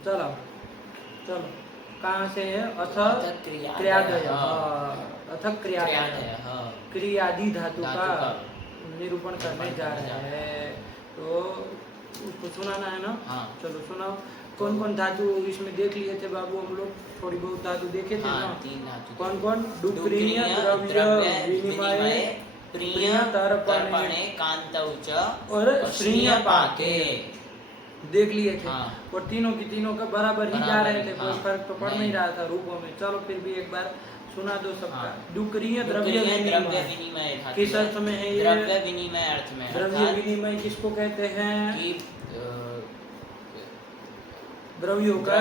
चलो चलो, कहाँ से है? अथ क्रियादय, क्रियादय, हाँ। अथ क्रियादय, क्रियादय, हाँ। क्रियादि धातु का धातु का निरूपण करने जा रहे हैं। तो उसको सुनाना है ना? हाँ। चलो सुनाओ। कौन कौन धातु इसमें देख लिए थे बाबू हम लोग? थोड़ी बहुत धातु देखे थे हाँ, ना? 3 धातु। कौन कौन? डुक्रीय, डुक्रीय, द्रव्य, विनिमय, प्रिय, तर्पणे, कांतौ च और श्रीय पाके। देख लिए थे। हाँ। और तीनों की तीनों का बराबर ही जा रहे थे, कोई हाँ। फर्क तो पड़ नहीं रहा था रूपों में। चलो फिर भी एक बार सुना दो सबका। हाँ। डुक्रीय, द्रव्य, द्रव्य विनिमय विनिमय धातु किस है। अर्थ में है ये? द्रव्य विनिमय अर्थ में, द्रव्य अर्थात विनिमय किसको कहते हैं? कि द्रव्यों का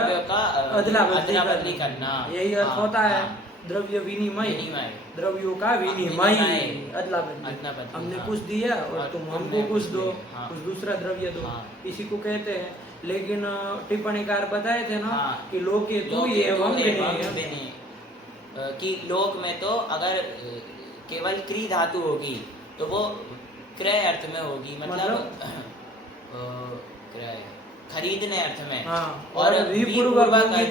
अदला बदली करना, यही अर्थ हाँ, होता है। हाँ। द्रव्य विनिमय, विनिमय, द्रव्यों का विनिमय, विनिमय, अदला बदली, बदली। हमने हाँ। कुछ दिया और तुम तुमने हमको कुछ दो, हाँ। कुछ दूसरा द्रव्य दो, हाँ। इसी को कहते हैं। लेकिन टिप्पणीकार बताए थे ना, हाँ। कि लोकेतु लोकेतु एवं एवं विनिमय। विनिमय, कि लोक में तो अगर केवल क्री धातु होगी तो वो क्रय अर्थ में होगी, मतलब क्रय खरीदने अर्थ में। हाँ। और विपूर्वक होगी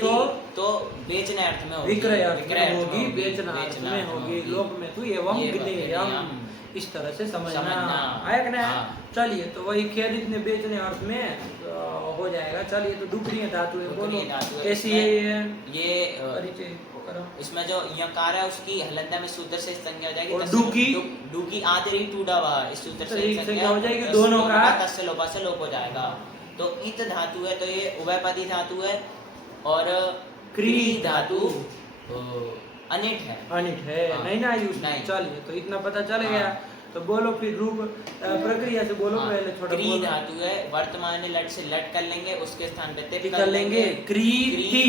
तो बेचने अर्थ में होगी, विक्रय अर्थ में होगी, होगी, बेचना अर्थ में होगी। लोक में तो एवं ज्ञेयम्, इस तरह से समझना आया कि नहीं? हाँ। चलिए, तो वही खरीदने बेचने अर्थ में हो जाएगा। चलिए, तो डुक्रीय धातु है, बोलो कैसी है ये परिचय करो। इसमें जो यकार है उसकी हलंदा में सूत्र से संज्ञा हो जाएगी। और डुकी, डुकी आदि टूडा हुआ, इस सूत्र से संज्ञा हो जाएगी। दोनों का तस्य लोपा से लोप हो जाएगा। तो इत धातु है, तो ये उभयपदी धातु है। और क्री धातु अनिट है, अनिट है। हाँ। नहीं ना आयुष? नहीं। चलिए, तो इतना पता चल हाँ। गया। तो बोलो फिर रूप प्रक्रिया से बोलो। हाँ। पहले थोड़ा क्री बोलो। धातु है, वर्तमान में लट से लट कर लेंगे, उसके स्थान पे ते कर लेंगे। क्रीति,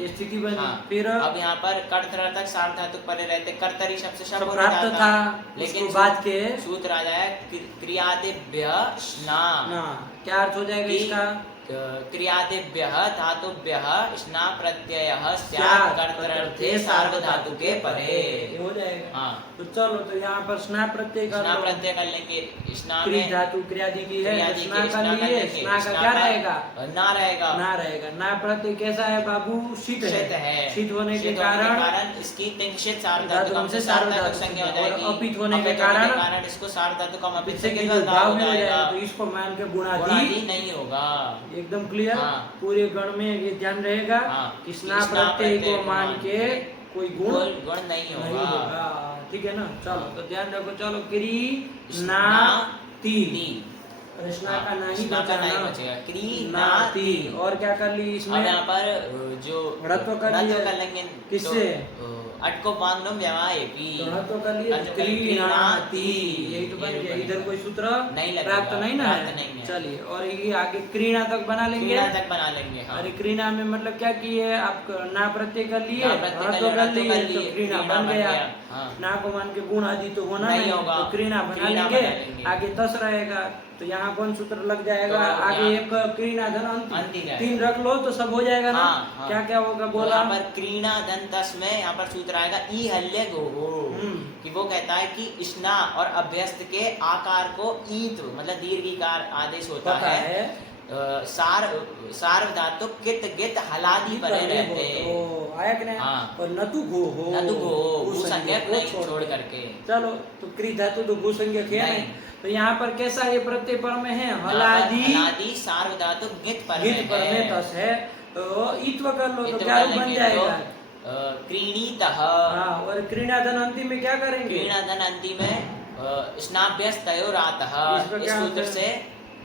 ये स्थिति बनी। हाँ। फिर अब यहाँ पर कर्तर्थक सार्थ धातु परे रहते, कर्तरी शब्द से शब्द प्राप्त था, लेकिन बात के सूत्र आ जाए क्रियादिभ्य स्ना। क्या अर्थ हो जाएगा इसका? क्रियादिभ्यः धातुभ्यः स्ना प्रत्ययः स्यात् कर्तर्थे सार्वधातुके परे, ये हो जाएगा। हाँ। तो चलो, तो यहाँ पर स्ना प्रत्यय कर स्ना लो। प्रत्यय कर लेंगे। स्ना क्री में धातु क्रियादि की है, क्रियादि स्ना के कर स्ना लिए। लेंगे। स्ना का स्ना क्या का रहेगा? ना रहेगा, ना रहेगा। ना प्रत्यय कैसा है बाबू? शीत है। शीत होने के कारण इसकी तिंशित सार्वधातुकम धातुकम से से सार्वधातुक संज्ञा हो और जाएगी। अपित होने के कारण इसको सार्वधातुकम अपित से भाव भाव भी हो हो जाएगा। जाएगा। तो इसको मान के गुणादि गुणादि नहीं होगा। एकदम क्लियर। हाँ। पूरे गण में ये ध्यान रहेगा। हाँ। कि स्ना प्रत्यय को मान के कोई गुण गुण नहीं नहीं होगा। होगा। ठीक है ना? चलो, तो ध्यान रखो। चलो, क्री ना ती, स्ना का नहीं बचाना, क्री ना ती। और क्या कर ली इसमें? अब यहाँ पर जो ऋत्व कर लिया। कर लेंगे किससे? अट को बांधम व्यवहार तो कर लिए क्रीणाति, यही तो बन गया। इधर कोई सूत्र नहीं प्राप्त नहीं ना है। चलिए, और ये आगे क्रीणा तक बना लेंगे। तक बना लेंगे, हाँ। अरे क्रीणा में मतलब क्या किए आप? ना प्रत्यय कर लिए, ना प्रत्यय ऋत्व कर लिए, कर तो लिए, क्रीणा क्रीणा बन बन गया। गया, हाँ। ना को मान के गुण आदि तो होना नहीं नहीं होगा। तो क्रीणा बना क्रीणा लेंगे। बना लेंगे। आगे 10 रहेगा, तो यहाँ कौन सूत्र लग जाएगा? तो आगे यहाँ एक क्रीणा धन अंति है। 3 रख लो तो सब हो जाएगा ना? हाँ, हाँ। क्या क्या होगा तो बोला? यहाँ पर क्रीणा धन 10 में यहाँ पर सूत्र आएगा ई हल्य गोहो, कि वो कहता है कि स्ना और अभ्यस्त के आकार को ईत मतलब दीर्घिकार आदेश होता है। सार्वधातुक कित गित हलादि परे रहते। आया कि नहीं? हाँ। और नतु घो हो, नतु घो भू संज्ञा को छोड़ करके। चलो, तो क्री धातु तो भू संज्ञा है नहीं। तो यहाँ पर कैसा ये प्रत्यय पर में है? हलादि सार्वधातुक गित पर में तस है। तो ईत्व कर लो तो क्या बन जाएगा? क्रीणीतः। हाँ, और क्रीणाधन अंतिम में क्या करेंगे? क्रीणाधन अंतिम में स्नाभ्यस्तयोरातः, इस सूत्र से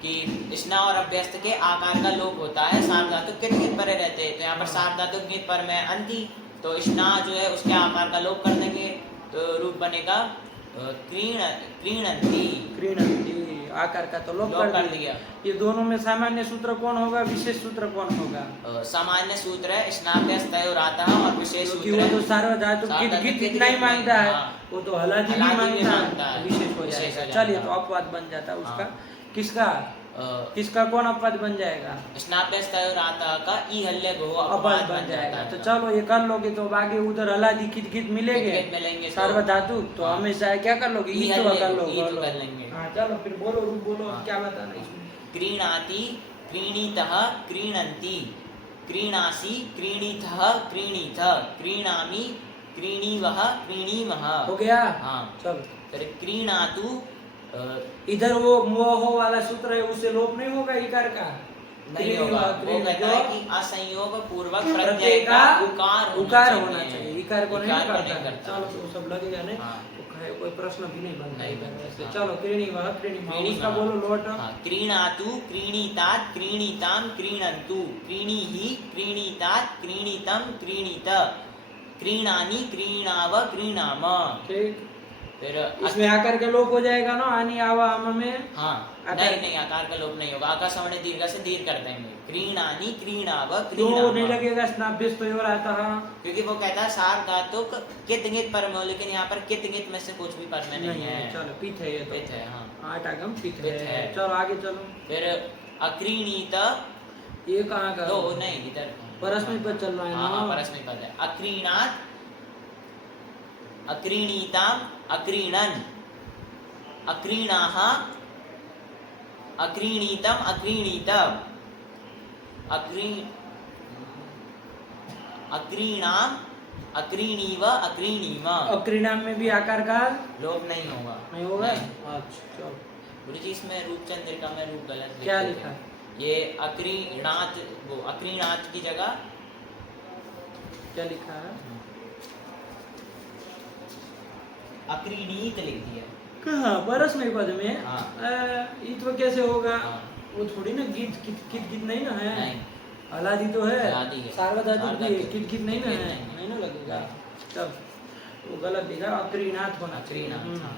कि स्ना और अभ्यस्त के आकार का लोप होता है। सार्वधातुक कित गित परे रहते, तो यहाँ पर सार्वधातुक गित पर में अंति, तो स्ना जो है उसके आकार का लोप कर देंगे, तो रूप बनेगा क्रीणंती। आकार का तो लोप कर दिया। ये दोनों में सामान्य सूत्र कौन होगा? विशेष सूत्र कौन होगा? सामान्य सूत्र है स्नाभ्यस्तयोरातः, और विशेष सूत्र वो तो सार्वधातुक कित नहीं मांगता है, वो तो हलादि भी मांगता है, विशेष हो जाएगा। चलिए, तो अपवाद बन जाता है उसका। किसका कौन अपवाद बन जाएगा? स्नाभ्यस्तयोरातः का ई हल्य गो अपवाद बन जाएगा। तो चलो, ये कर लोगे तो आगे उधर हलादि कित मिलेंगे सार्वधातु, तो हमेशा क्या कर लोगे? ई तो कर लोगे। हाँ, चलो फिर बोलो, रूप बोलो। क्या बताना इसमें? क्रीणाति, क्रीणीतः, क्रीणन्ति, क्रीणासी क्रीणीथः क्रीणीथ क्रीणामि क्रीणीवः क्रीणीमः। हो गया? हाँ चलो फिर क्रीणातु इधर वो मोह वाला सूत्र है, उससे लोप नहीं होगा इकार का? नहीं होगा। वो कहता है कि असंयोग पूर्वक प्रत्यय प्रत्यय का का उकार होना चाहिए, इकार को नहीं करता। चलो तो सब लगेगा नहीं। हाँ। तो कोई प्रश्न भी नहीं बनता नहीं इधर वैसे। हाँ। चलो क्रीणीवः क्रीणीमः, उसका बोलो लोट। हाँ, क्रीणातु क्रीणीतात् क्रीणीतां क्रीणन्तु क्रीणीहि क्रीणीतात् क्रीणीतं क्रीणीत क्रीणानि क्रीणाव क्रीणाम। ठीक, फिर इसमें आकार का लोप हो जाएगा ना, आनी आवा आम में। हाँ नहीं आकार का लोप नहीं होगा, आकार सवर्ण दीर्घ से दीर्घ कर देंगे। क्रीणानि क्रीणाव क्यों नहीं क्रीणाम, लगेगा? स्नाभ्यस्तयोर आता है। क्योंकि वो कहता है सार धातुक कित गित पर में, लेकिन यहाँ पर कित गित में से कुछ भी पर में नहीं है। चलो पित है ये तो। पित है हाँ। आटागम पित पित है। चलो आगे चलो। फिर अक्रीणीत, ये कहाँ का? दो नहीं इधर परस्मै पद चल रहा है ना। हाँ परस्मै पद है। अक्रीणात अक्रीणीताम अक्रीणन अक्रीणाः अक्रीणीतम अक्रीणीतम अक्रीणाम अक्रीणीव अक्रीणीम। अक्रीणाम में भी आकार का लोप नहीं होगा। नहीं होगा? अच्छा चलो। गुरु जी इसमें रूपचंद्रिका में रूप गलत क्या लिखे लिखा थे। है? ये अक्रीणात, वो अक्रीणात की जगह क्या लिखा है? अक्रीणीत लिख दिया। कहाँ? परस्मै पद में? हाँ। इत्व कैसे होगा? हाँ। वो थोड़ी ना गीत गीत नहीं ना है। नहीं। अलादी तो है, अलादी है। सार्वधातुक भी है, सार्वधातुक। कित नहीं ना है, नहीं। नहीं ना लगेगा। तब वो गलत दिखा, अक्रीणात होना चाहिए। अक्रीणात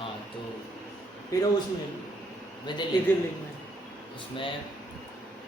हाँ तो फिर उसमें विधिलिंग विधिलिंग में उसमें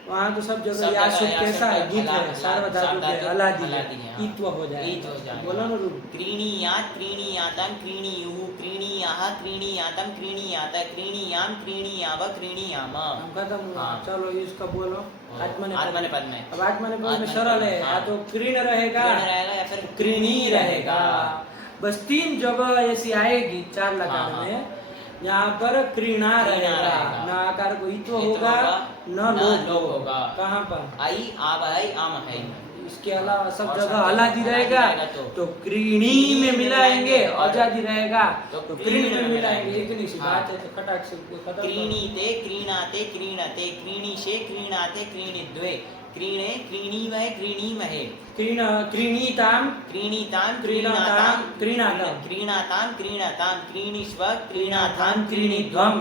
वहाँ तो सब सब जगह जगह यासुक यासुक कैसा है? गीत है, हला- सार्वधातुक है, सार्वधातुक, अलादी अलादी है, है, हाँ। ईत्व हो ईत हो जाएगा। जाएगा। बोला ना रूप। क्रीणीयात् क्रीणीयातं क्रीणीयुः क्रीणीयाः क्रीणीयातं क्रीणीयात क्रीणीयाम क्रीणीयाव क्रीणीयाम। हम खत्म हुआ। हाँ। चलो इसका बोलो। आत्मनेपद में। अब आत्मनेपद में आत्मनेपद सरल है, हाँ। या तो क्रीण रहेगा क्रीण रहेगा या फिर क्रीणी रहेगा। बस 3 जगह ऐसी आएगी 4 लकार हाँ, में, यहाँ पर क्रीणा रहेगा, रहेगा। न आकार को इत्व इत्व होगा न लोप लोप होगा। कहाँ पर? आई आवहै आमहै। इसके अलावा सब और जगह सब अलादी जगह रहेगा, अलादी रहेगा तो क्रीणी में मिलाएंगे, अजादी रहेगा तो तो क्रीण क्रीण में में मिलाएंगे। मिलाएंगे। एक नहीं सी हाँ। बात है, तो खटाक से खत्म करो। क्रीणीते क्रीणाते क्रीणते क्रीणीशे क्रीणाते क्रीणिद्वे क्रीणे क्रीणीमहे क्रीणीमहे क्रीणीताम क्रीणीतां क्रीणातां क्रीणातां क्रीणातां क्रीणतां क्रीणीष्व क्रीणातां क्रीणिध्वं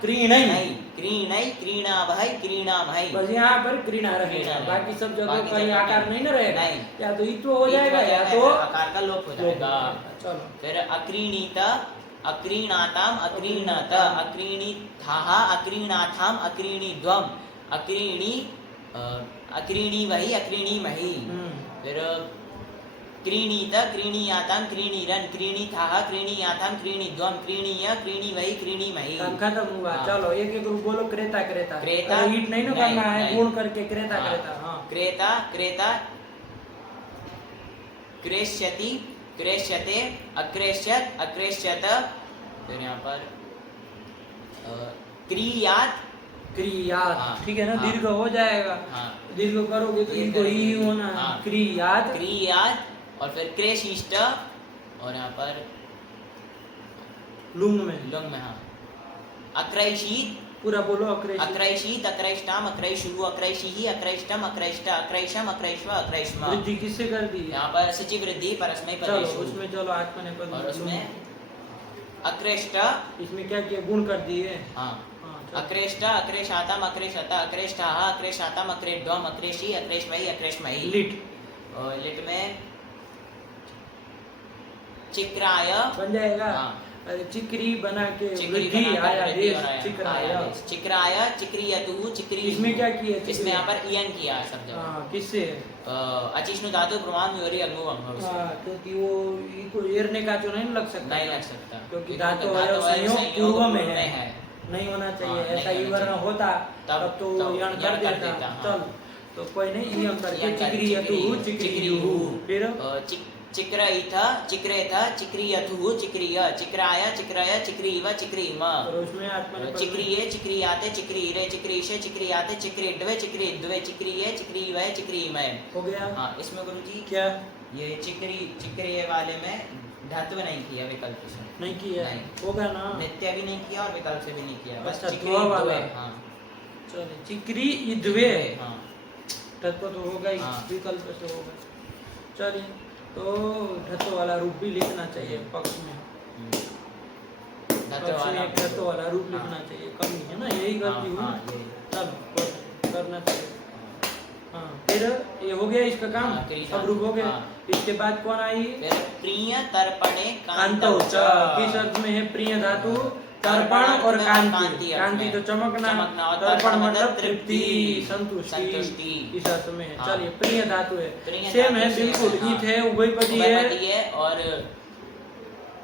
क्रीणै क्रीणै क्रीणावहै क्रीणामहै। बस यहाँ पर क्रीणा रहेगा, क्रीणा बाकी सब जगह बाकी कहीं जगह आकार नहीं ना रहेगा। नहीं। या तो इत्व हो जाएगा या तो आकार का लोप हो जाएगा। चलो फिर अक्रीणीत अक्रीणाताम अक्रीणत अक्रीणीथाः अक्रीणाथाम अक्रीणिध्वम अक्रीणी अक्रीणीवहि अक्रीणीमहि। फिर क्रीणीत क्रीणीयातां क्रीणीरन क्रीणीथाः क्रीणीयातां क्रीणिध्वम क्रीणीय क्रीणीवहि क्रीणीमहि। खत्म हुआ। हाँ। चलो एक एक रूप बोलो। क्रेता क्रेता क्रेता अरे हिट नहीं ना नहीं, करना है, नहीं। गुण करके क्रेता हाँ। क्रेता। हाँ क्रेता क्रेता क्रेष्यति क्रेष्यते अक्रेष्यत अक्रेष्यत। फिर यहाँ पर क्रियात क्रियात। हाँ, ठीक है ना? हाँ। दीर्घ हो जाएगा। हाँ। दीर्घ करोगे तो इनको ही होना है। हाँ। क्रियात क्रियात और फिर क्रेशिष्ट और यहाँ पर लुंग में लुंग में हाँ अक्रैशीत पूरा बोलो। अक्रेशी अक्रैशीत अक्रैष्टाम अक्रैशुरु अक्रैशीहि अक्रैष्टम अक्रैष्ट अक्रैशम अक्रैश्व अक्रैष्म। वृद्धि किससे कर दी? यहाँ पर सिचि वृद्धि परस्मै चलो पदेषु। उसमें चलो आत्मनेपद और उसमें अक्रेष्ट इसमें क्या किया? गुण कर दिए। हाँ हाँ, चलो। अक्रेष्ट अक्रेशाताम अक्रेशत अक्रेष्टाः अक्रेशाताम अक्रेड्वम अक्रेशी अक्रेष्महि अक्रेष्महि। लिट और लिट में चिक्राय बन जाएगा। हाँ। अरे चिकरी बना के चिकरी वृद्धि बनाकर आया वृद्धि देश और आया। चिकराया। आया देश। चिक्राय चिक्रियतु चिक्री। इसमें क्या किया? इसमें यहाँ पर इयन किया है सब जगह। हाँ किससे? अचिष्णु धातु प्रमाण योरी अग्नुवम से। हाँ क्योंकि वो इनको एरने का जो नहीं लग सकता। नहीं लग सकता क्योंकि धातु धातु संयोग पूर्व में है, है। नहीं होना चाहिए। हाँ, ऐसा नहीं ही होना वर्ण चाहिए। होता तब तो यण कर यण देता। हाँ। चल तो कोई नहीं, यण करके यण कर- चिकरियतु चिकरियुहु। फिर चिक्रयिथ चिक्रेथ चिक्रियथु चिक्रिय चिक्राय चिक्रय चिक्रीव चिक्रीम। और उसमें आत्मनेपद चिक्रिये चिक्रियाते चिक्रीरे चिक्रीशे चिक्रियाते चिक्रीड्वे चिक्रीद्वे चिक्रिये चिक्रीवय चिक्रीमय। हो गया। हाँ, इसमें गुरुजी क्या ये चिक्रिय वाले में धातु नहीं किया, विकल्प से नहीं किया? नहीं। होगा ना, नित्य भी नहीं किया और विकल्प से भी नहीं किया, बस अच्छा, चिक्री द्वा वाला। हाँ चलिए चिक्री इद्वे, हाँ तत्व तो होगा ही, हाँ। विकल्प से होगा। चलिए तो धत्व वाला रूप भी लिखना चाहिए पक्ष में, धातु पक्ष वाला में धत्व वाला रूप लिखना चाहिए, कमी है ना, यही गलती हुई। हाँ, यही। चलो करना चाहिए। हाँ, फिर ये हो गया इसका काम, हाँ, सब रूप हो गया। हाँ। इसके बाद कौन आई? फिर प्रिय तर्पणे कांतौ च, किस अर्थ में है प्रिय धातु? तर्पण और कांति। कांति तो चमकना, तर्पण मतलब तृप्ति, संतुष्टि, इस अर्थ में है। चलिए प्रिय धातु है, सेम है बिल्कुल, ईट है, उभयपदी है और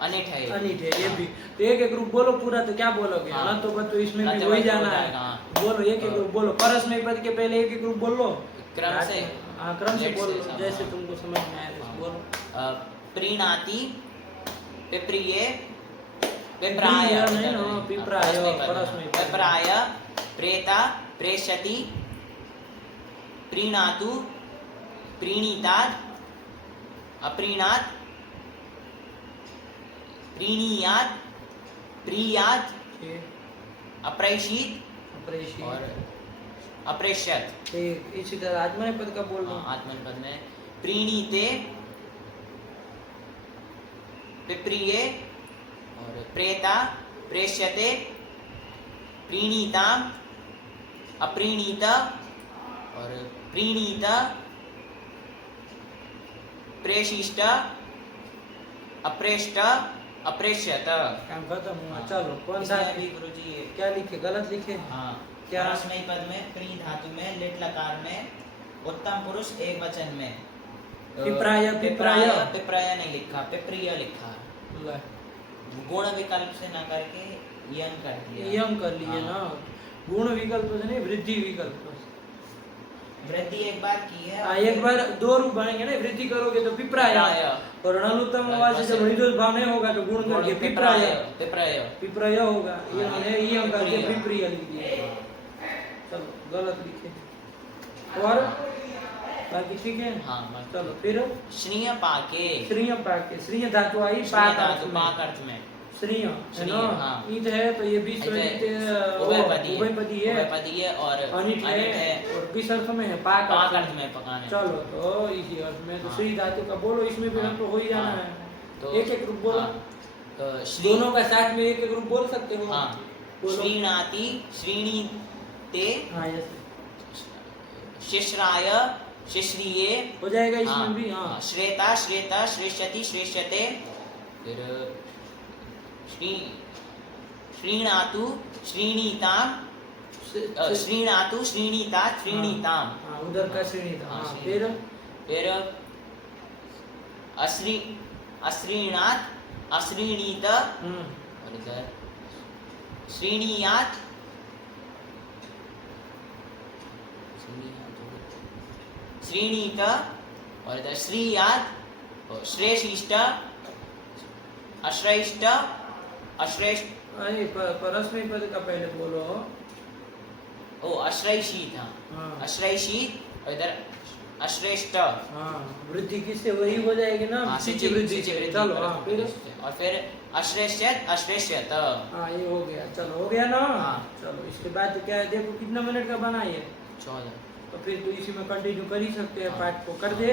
अनिट है, अनिट है ये भी। तो एक एक रूप बोलो पूरा, तो क्या बोलोगे? हाँ। तो बस तो इसमें भी वही जाना है, बोलो एक एक रूप बोलो। परस्मय पद के पहले एक एक रूप बोल लो, क्रम से। हाँ क्रम से बोल लो, जैसे तुमको समझ में आए बोलो। प्रीणाति पिप्रिये पिप्राय नहीं ना, पिप्राय परस्मय पद। पिप्राय प्रेता प्रेषति प्रीणातु प्रीणीतात् अप्रीणात् प्रीणीयात् प्रीयात् अप्रेषित और अप्रेष्यत। ठीक, इसी तरह आत्मनेपद का बोल दो। आत्मनेपद में प्रीणीते पिप्रिये और प्रेता प्रेष्यते प्रीणीता अप्रीणीत और प्रीणीत प्रेषिष्ट अप्रेष्ट अप्रेष्यत। काम खत्म हुआ। चलो कौन सा भी गुरुजी क्या लिखे? गलत लिखे। हाँ, क्या? परस्मय पद में प्री धातु में लिट लकार में उत्तम पुरुष एक वचन में पिप्राय पिप्राय पिप्राय नहीं लिखा, पिप्रिय लिखा। ला, गुण विकल्प से ना करके यंग कर दिया, यंग कर लिए ना, गुण विकल्प से नहीं, वृद्धि विकल्प। वृद्धि एक बार की है, एक बार दो रूप बनेंगे ना, वृद्धि करोगे तो पिप्राय, और णलुत्तम आवाज से जब निर्दोष भाव नहीं होगा तो गुण करके पिप्राय पिप्राय पिप्राय होगा। ये हमने यंग करके पिप्रिय लिख दिया। चलो गलत लिखे। और बाकी ठीक है। हाँ, चलो फिर श्रीय पाके, श्रीय पाके, श्रीय धातु आई पाक अर्थ में श्रीय है ना, ईद है तो ये बीच उभयपदी है और अनिट है और किस अर्थ में है? पाक अर्थ में पकाने। चलो तो इसी अर्थ में तो श्री धातु का बोलो, इसमें भी हम तो हो ही जाना है। तो एक एक रूप बोलो, तो दोनों का साथ में एक एक रूप बोल सकते हो। श्रीणाति श्रीणीते, शिश्राय शिश्रिये हो जाएगा इसमें भी। हाँ, श्रेता श्रेता श्रेष्यति श्रेष्यते, फिर श्रीणातु श्रीणीताम श्रीणातु श्रीणीता श्रीणीताम। उधर का श्रीणीता। फिर अश्रीणात अश्रीणीत और इधर श्रीणीयात श्रीणीत और इधर श्रीयात और श्रेष्ठ अश्रेष्ठ अश्रेष्ठ। परस्मय पद का पहले बोलो। ओ अश्रेषी था। अश्रेषी और इधर अश्रेष्ठ। वृद्धि किससे? वही हो जाएगी ना, सिच वृद्धि से। चलो फिर और फिर अश्रेष्यत अश्रेष्यत। ये हो गया। चलो हो गया ना। चलो इसके बाद क्या है, देखो कितना मिनट का बना ये? 14। तो फिर तो इसी में कंटिन्यू कर ही सकते हैं, पाठ को कर दे।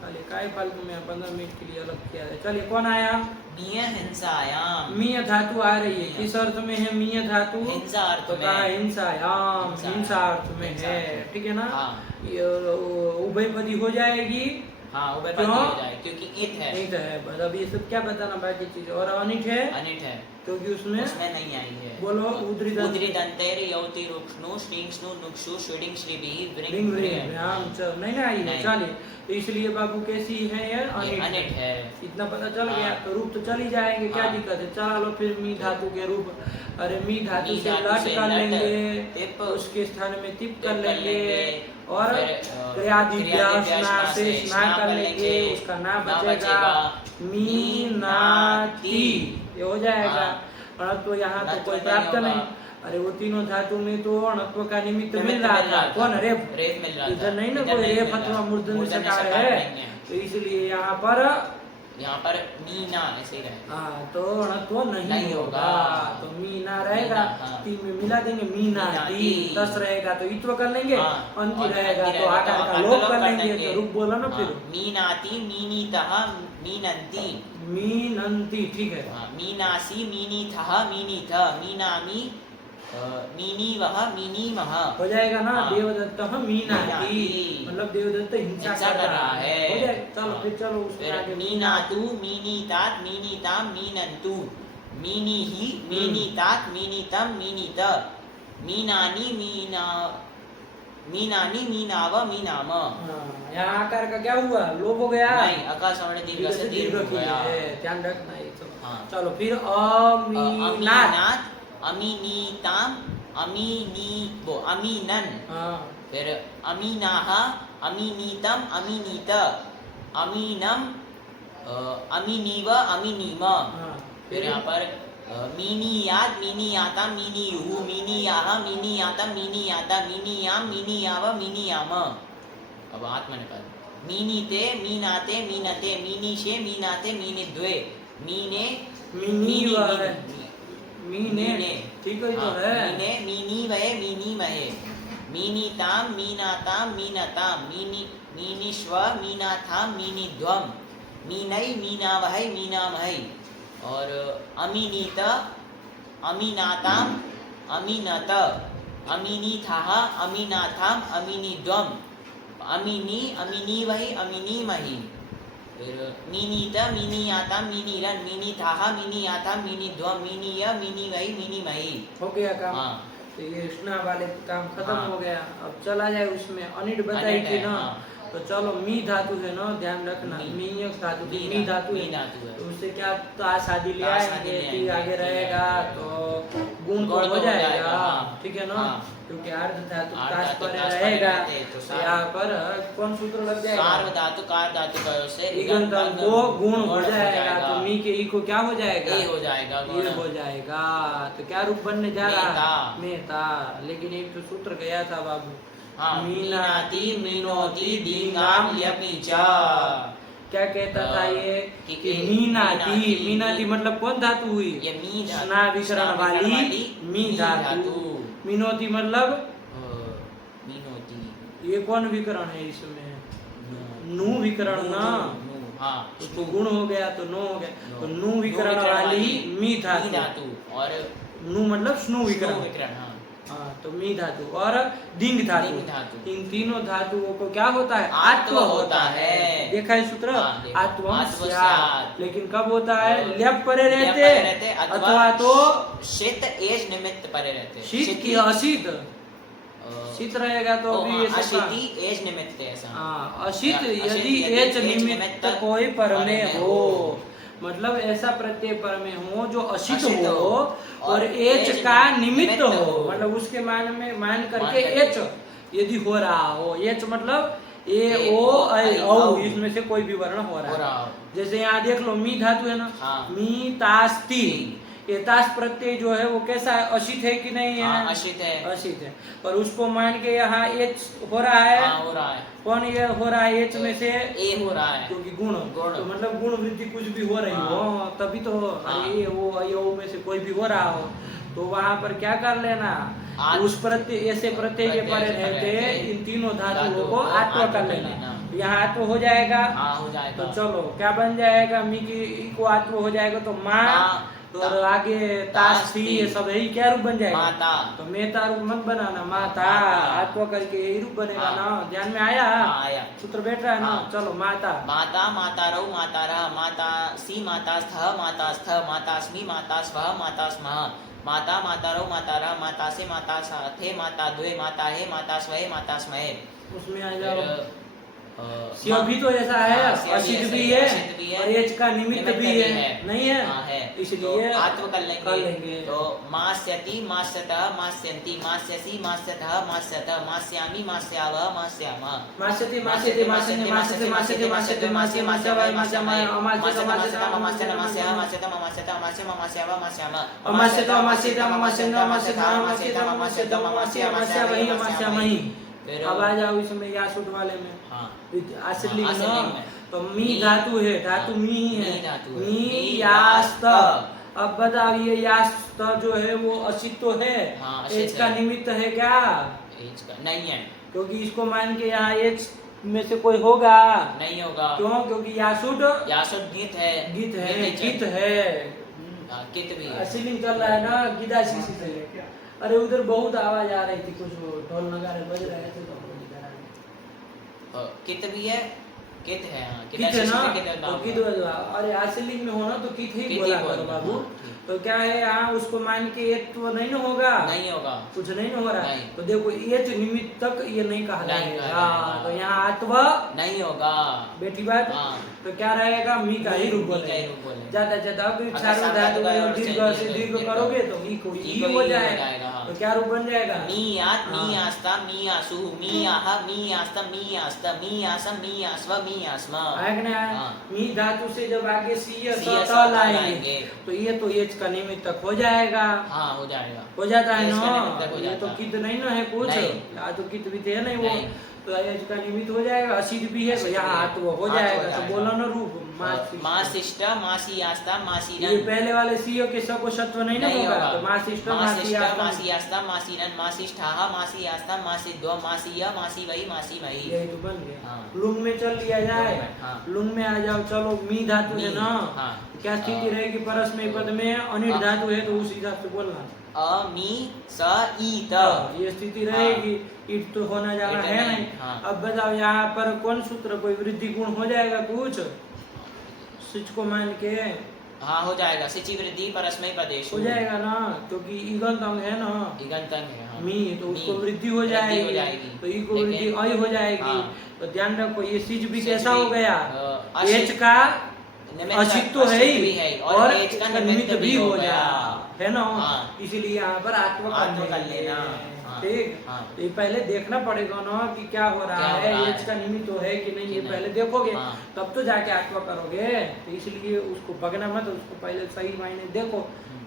चलिए काय फालतू में 15 मिनट के लिए अलग किया है। चलिए कौन आया? मीय हिंसायाम। मीय धातु आ रही है, किस अर्थ में है मीय धातु? हिंसा अर्थ में। कहा हिंसायाम, हिंसा अर्थ में है, ठीक है ना। उभयपदी हो जाएगी। हाँ, उभयपदी हो जाएगी क्योंकि इत है। इत है, बस अब ये सब क्या बताना बाकी चीज। और अनिट है, अनिट है क्योंकि उसमें नहीं आई है। बोलो उद्रिदंतेर यौति रुक्ष्णु श्रींष्णु नुक्षु श्रीडिंग श्रीबी व्रिंग नहीं आई है। चलिए तो इसलिए बाबू कैसी है ये? अनिट है। इतना पता चल गया तो रूप तो चल ही जाएंगे। क्या दिक्कत है? चला लो फिर मी धातु के रूप। अरे मी धातु से लट कर लेंगे, उसके स्थान में तिप कर लेंगे, और क्रियादिव्यास ना से स्ना कर लेंगे, उसका ना बचेगा मीनाती, ये हो जाएगा। अणत्व यहाँ तो कोई प्राप्त नहीं। अरे वो तीनों धातु में तो अणत्व का निमित्त मिल रहा था। कौन? रेफ मिल रहा था। इधर नहीं ना कोई रेफ अथवा मूर्धन्य सकार है, तो इसलिए यहाँ पर मीना ऐसे ही रहेगा। हाँ, तो अणत्व नहीं होगा, तो मीना रहेगा। तीन में मिला देंगे मीना ती, 10 रहेगा तो इत्व कर लेंगे, अंति रहेगा तो आकार का लोप कर लेंगे। तो रूप बोला ना फिर मीनाती मीनीतः मीनन्ति, मीनन्ति, ठीक है। मीनासी मीनीथः मीनीथ, मीनामी मीनीवः मीनीमः, हो जाएगा ना। देवदत्त मीनाती, मतलब देवदत्त हिंसा कर रहा है, हो जाएगा। चलो फिर चलो उसमें आगे। मीनातु मीनीतात मीनीताम मीनन्तु, मीनीहि मीनीतात मीनीतम मीनीत, मीनानी मीनाव मीनाम। यहाँ आकार का क्या हुआ? लोप हो गया। नहीं, अकार सवर्ण दीर्घ से दीर्घ हो गया, ध्यान रखना ये सब। चलो फिर अमीनात, अमीनीताम अमीनन, फिर अमीनाह अमीनीतम अमीनीत, अमीनम अमीनीव अमीनीम। फिर यहाँ पर मीनीयात मीनीयाता मीनीयुः, मीनीयाह मीनीयाता मीनीयाता, मीनीयाम मीनीयाव मीनीयाम। अब आत्मा निकाल। मीनीते मीनाते मीनते, मीनीशे मीनाते मीनिद्वे, मीने मीने, ठीक है तो है। मीने मीनीवहे मीनीमहे, मीनीताम मीनाताम मीनताम, मीनिश्व मीनाथाम मीनिध्वम, मीनै मीनावहै मीनामहै। और अमीनीत अमीनाताम अमीनत, अमीनीथाः अमीनाथाम अमीनिध्वम, अमीनी अमीनीवहि अमीनीमहि। फिर मीनीत मीनीयाता मीनीरन, मीनीथाः मीनीयाता मीनिध्वम, मीनीय मीनीवहि मीनीमहि। हो गया काम। तो ये स्ना वाले काम खत्म हो गया। अब चला जाए उसमें अनिट बताई थी ना, तो चलो मी धातु है ना, ध्यान रखना। मीयक धातु मी धातु है, तो उससे क्या ताश आदि ले आएंगे, ती आगे रहेगा तो गुण को हो जाएगा, ठीक है ना। क्योंकि अर्ध धातु ताश पर रहेगा, तो यहाँ पर कौन सूत्र लग जाएगा? सार्वधातु कार धातु कयो से इगंतम को गुण हो जाएगा, तो मी के ई को क्या हो जाएगा? ए हो जाएगा, ये हो जाएगा। तो क्या रूप बनने जा रहा? मेता। लेकिन एक तो सूत्र गया था बाबू, मीनाति मीनोति दींगाम ल्यपीचा। क्या कहता था ये कि मीनाति, मीनाति मतलब कौन धातु हुई? ये मी स्ना विकरण वाली मी धातु। मीनोति मतलब मीनोति, ये कौन विकरण है इसमें? नु विकरण ना। तो गुण हो गया तो नो हो गया, तो नु विकरण वाली मी धातु। और नु मतलब स्नु विकरण, हाँ, तो मी धातु और दिंग धातु। इन तीनों धातुओं को क्या होता है? आत्व होता है। देखा है सूत्र? आत्वम स्यात्। लेकिन कब होता है? ल्यप परे रहते अथवा तो शीत एज निमित्त परे रहते। शीत की अशीत, शीत रहेगा तो अभी अशीति एज निमित्त ऐसा। हाँ, अशीत यदि एच निमित्त कोई पर में हो, मतलब ऐसा प्रत्यय पर में हो जो अशित हो और एच का निमित्त हो, मतलब उसके मान करके एच यदि हो रहा हो। एच मतलब ए ओ औ, इसमें से कोई भी वर्ण हो रहा है। जैसे यहाँ देख लो मी धातु है ना, मी तास्ति, ये तास प्रत्यय जो है वो कैसा है? अशित है कि नहीं है? अशित है, अशित है। पर उसको मान के यहाँ एच हो रहा है, हो रहा है। कौन ये हो रहा है? एच में से ए हो रहा है, क्योंकि गुण तो मतलब गुण वृद्धि कुछ भी हो रही हो तभी तो ये वो में से कोई भी हो रहा हो, तो वहाँ पर क्या कर लेना? उस प्रत्यय ऐसे प्रत्यय के परे रहते इन तीनों धातुओं को आत्व कर लेना। यहाँ आत्व हो जाएगा, हो जाएगा। तो चलो क्या बन जाएगा? मी की को आत्व हो जाएगा तो माँ, और आगे तास्ती, ये सब यही क्या रूप बन जाएगा? माता। तो मेता रूप मत बनाना, माता आत्व करके यही रूप बनेगा ना। ध्यान में आया? आया। सूत्र बैठ रहा है ना। चलो माता, माता मातारौ मातारः, मातासी मातास्थः मातास्थः, मातास्मि मातास्वः मातास्मः, माता मातारौ मातारः, मातासे मातास्थे माताद्वे, माताहे मातास्वहे मातास्महे। उसमें आ जाओ। स्य भी तो ऐसा है, स्य असित ऐसे भी है, है असित भी है, और एच का निमित्त भी है, नहीं है? हाँ है, इसलिए तो आत्व कर कर लेंगे। लेंगे। तो मास्यति, मास्यतः, मास्यन्ति, मास्यसि, मास्यतः, मास्यतः, मास्यामि, मास्यावः, मास्यामः। मास्यति, मास्यते, मास्यन्ते, मास्यते, मास्यते, मास्यते, मास्ये, मास्यावः, मास्यामः, अमास्यत, मास्यतः, मास्यतः, मास्यावः, मास्यतः, मास्यतः, मास्यम, मास्यावः, मास्यामः। अमास्यत, मास्यते, मास्यन्ते, मास्यतः, मास्यतः, मास्यतः, मास्ये, मास्यावहि, मास्यामहि। अब आ जाओ इसमें यासुट वाले में। हाँ। आश्रलिंग आश्रलिंग न, में। तो मी धातु है, धातु मी है, मी धातु है। मी यास्त। अब बताओ ये यास्त जो है वो असित तो है, हाँ, असित एच का है। निमित्त है क्या? एच का नहीं है, क्योंकि इसको मान के यहाँ एच में से कोई होगा, नहीं होगा। क्यों? क्योंकि यासुट यासुट गीत है, गीत है, गीत गीत है, कित भी है। अश्लील चल रहा है ना गीता शीशी से। अरे उधर बहुत आवाज आ रही थी, कुछ वो ढोल नगाड़े बज रहे थे तो कित भी है, कित है, हाँ, कित है ना, कित है, तो कित बजवा। अरे आश्लील में होना तो कित ही कित ही बोला बोलना, करो बाबू। हाँ, ठीक। तो क्या है यहाँ उसको मान के एक तो नहीं ना होगा, नहीं होगा, कुछ नहीं ना हो रहा। नहीं। तो देखो एच निमित्त तक ये नहीं कहा नहीं जाएगा, कहा जाएगा। तो यहाँ आत्व नहीं होगा। बेटी बात, हाँ। तो क्या रहेगा? मी का ही रूप मी का बोले, ही रूप बोले। ज्यादा ज्यादा अगर सार्वधातु सार्वधातु और और दीर्घ से दीर्घ दीर्घ करोगे तो मी को ई ई को हो ई जाएगा। हाँ। तो क्या रूप बन जाएगा? मी आत, मी हाँ। आस्ता, मी आसु, मी आह, मी आस्ता, मी आस्ता, मी आसम, मी आस्व, मी आस्म। आएगा ना? हाँ। मी धातु से जब आगे सी या सी या स स लाएंगे लाएंगे। तो ये तो एच का निमित्त तक हो जाएगा, हाँ, हो जाएगा। हो जाता है एच का ना। निमित्त तक हो ये तो जाता। कित नहीं ना है कुछ, नहीं। या तो कित भी थे नहीं वो, नहीं। तो एच का निमित्त हो जाएगा, असित भी है तो असित यहाँ भी है। हाथ वो हो हाथ हो जाएगा। तो जाएगा। बोलो ना रूप मासिष्ट, मासी आस्ता, मासी ये पहले वाले सीओ के सब को सत्व नहीं ना होगा, तो मासिष्ट, मासी आस्ता, मासी आस्ता, मासी नन, मासिष्ठाः, मासी आस्ता, मासी द्व, मासीय, मासी वही, मासी वही। यही तो बन गया। हाँ। लुंग में चल लिया जाए, लुंग में, हाँ। लुंग में आ जाओ। चलो मी धातु है मी, ना, हाँ। क्या स्थिति रहेगी? परस्मय पद में अनिट हाँ। धातु है तो उस हिसाब से बोलना। अमी स ईत। ये स्थिति रहेगी, ईट तो होना जाना ईट है नहीं, नहीं। हाँ। अब बताओ यहाँ पर कौन सूत्र, कोई वृद्धि गुण हो जाएगा कुछ? स्विच को मान के हाँ, हो जाएगा। सिचि वृद्धि परस्मै पदेषु हो जाएगा ना, क्योंकि ईगंत अंग है ना इगंतंग है, हाँ। मी, तो उसको मी, वृद्धि हो जाएगी, तो ई को वृद्धि लेकिन- अय हो जाएगी। हाँ। तो ध्यान रखो ये सिच भी सिच कैसा भी, हो गया? असित- एच का निमित्त- असित तो है असित भी ही है, और एच का इसका निमित्त भी हो गया, है ना। हाँ। इसीलिए यहाँ पर आत्म कर लेना, हाँ। ठीक। हाँ। तो ये पहले देखना पड़ेगा ना कि क्या हो रहा क्या हो है, रहा एच है। का निमित्त तो है कि नहीं, ये नहीं। पहले देखोगे हाँ। तब तो जाके आत्मा करोगे। तो इसलिए उसको भगना मत, उसको पहले सही मायने देखो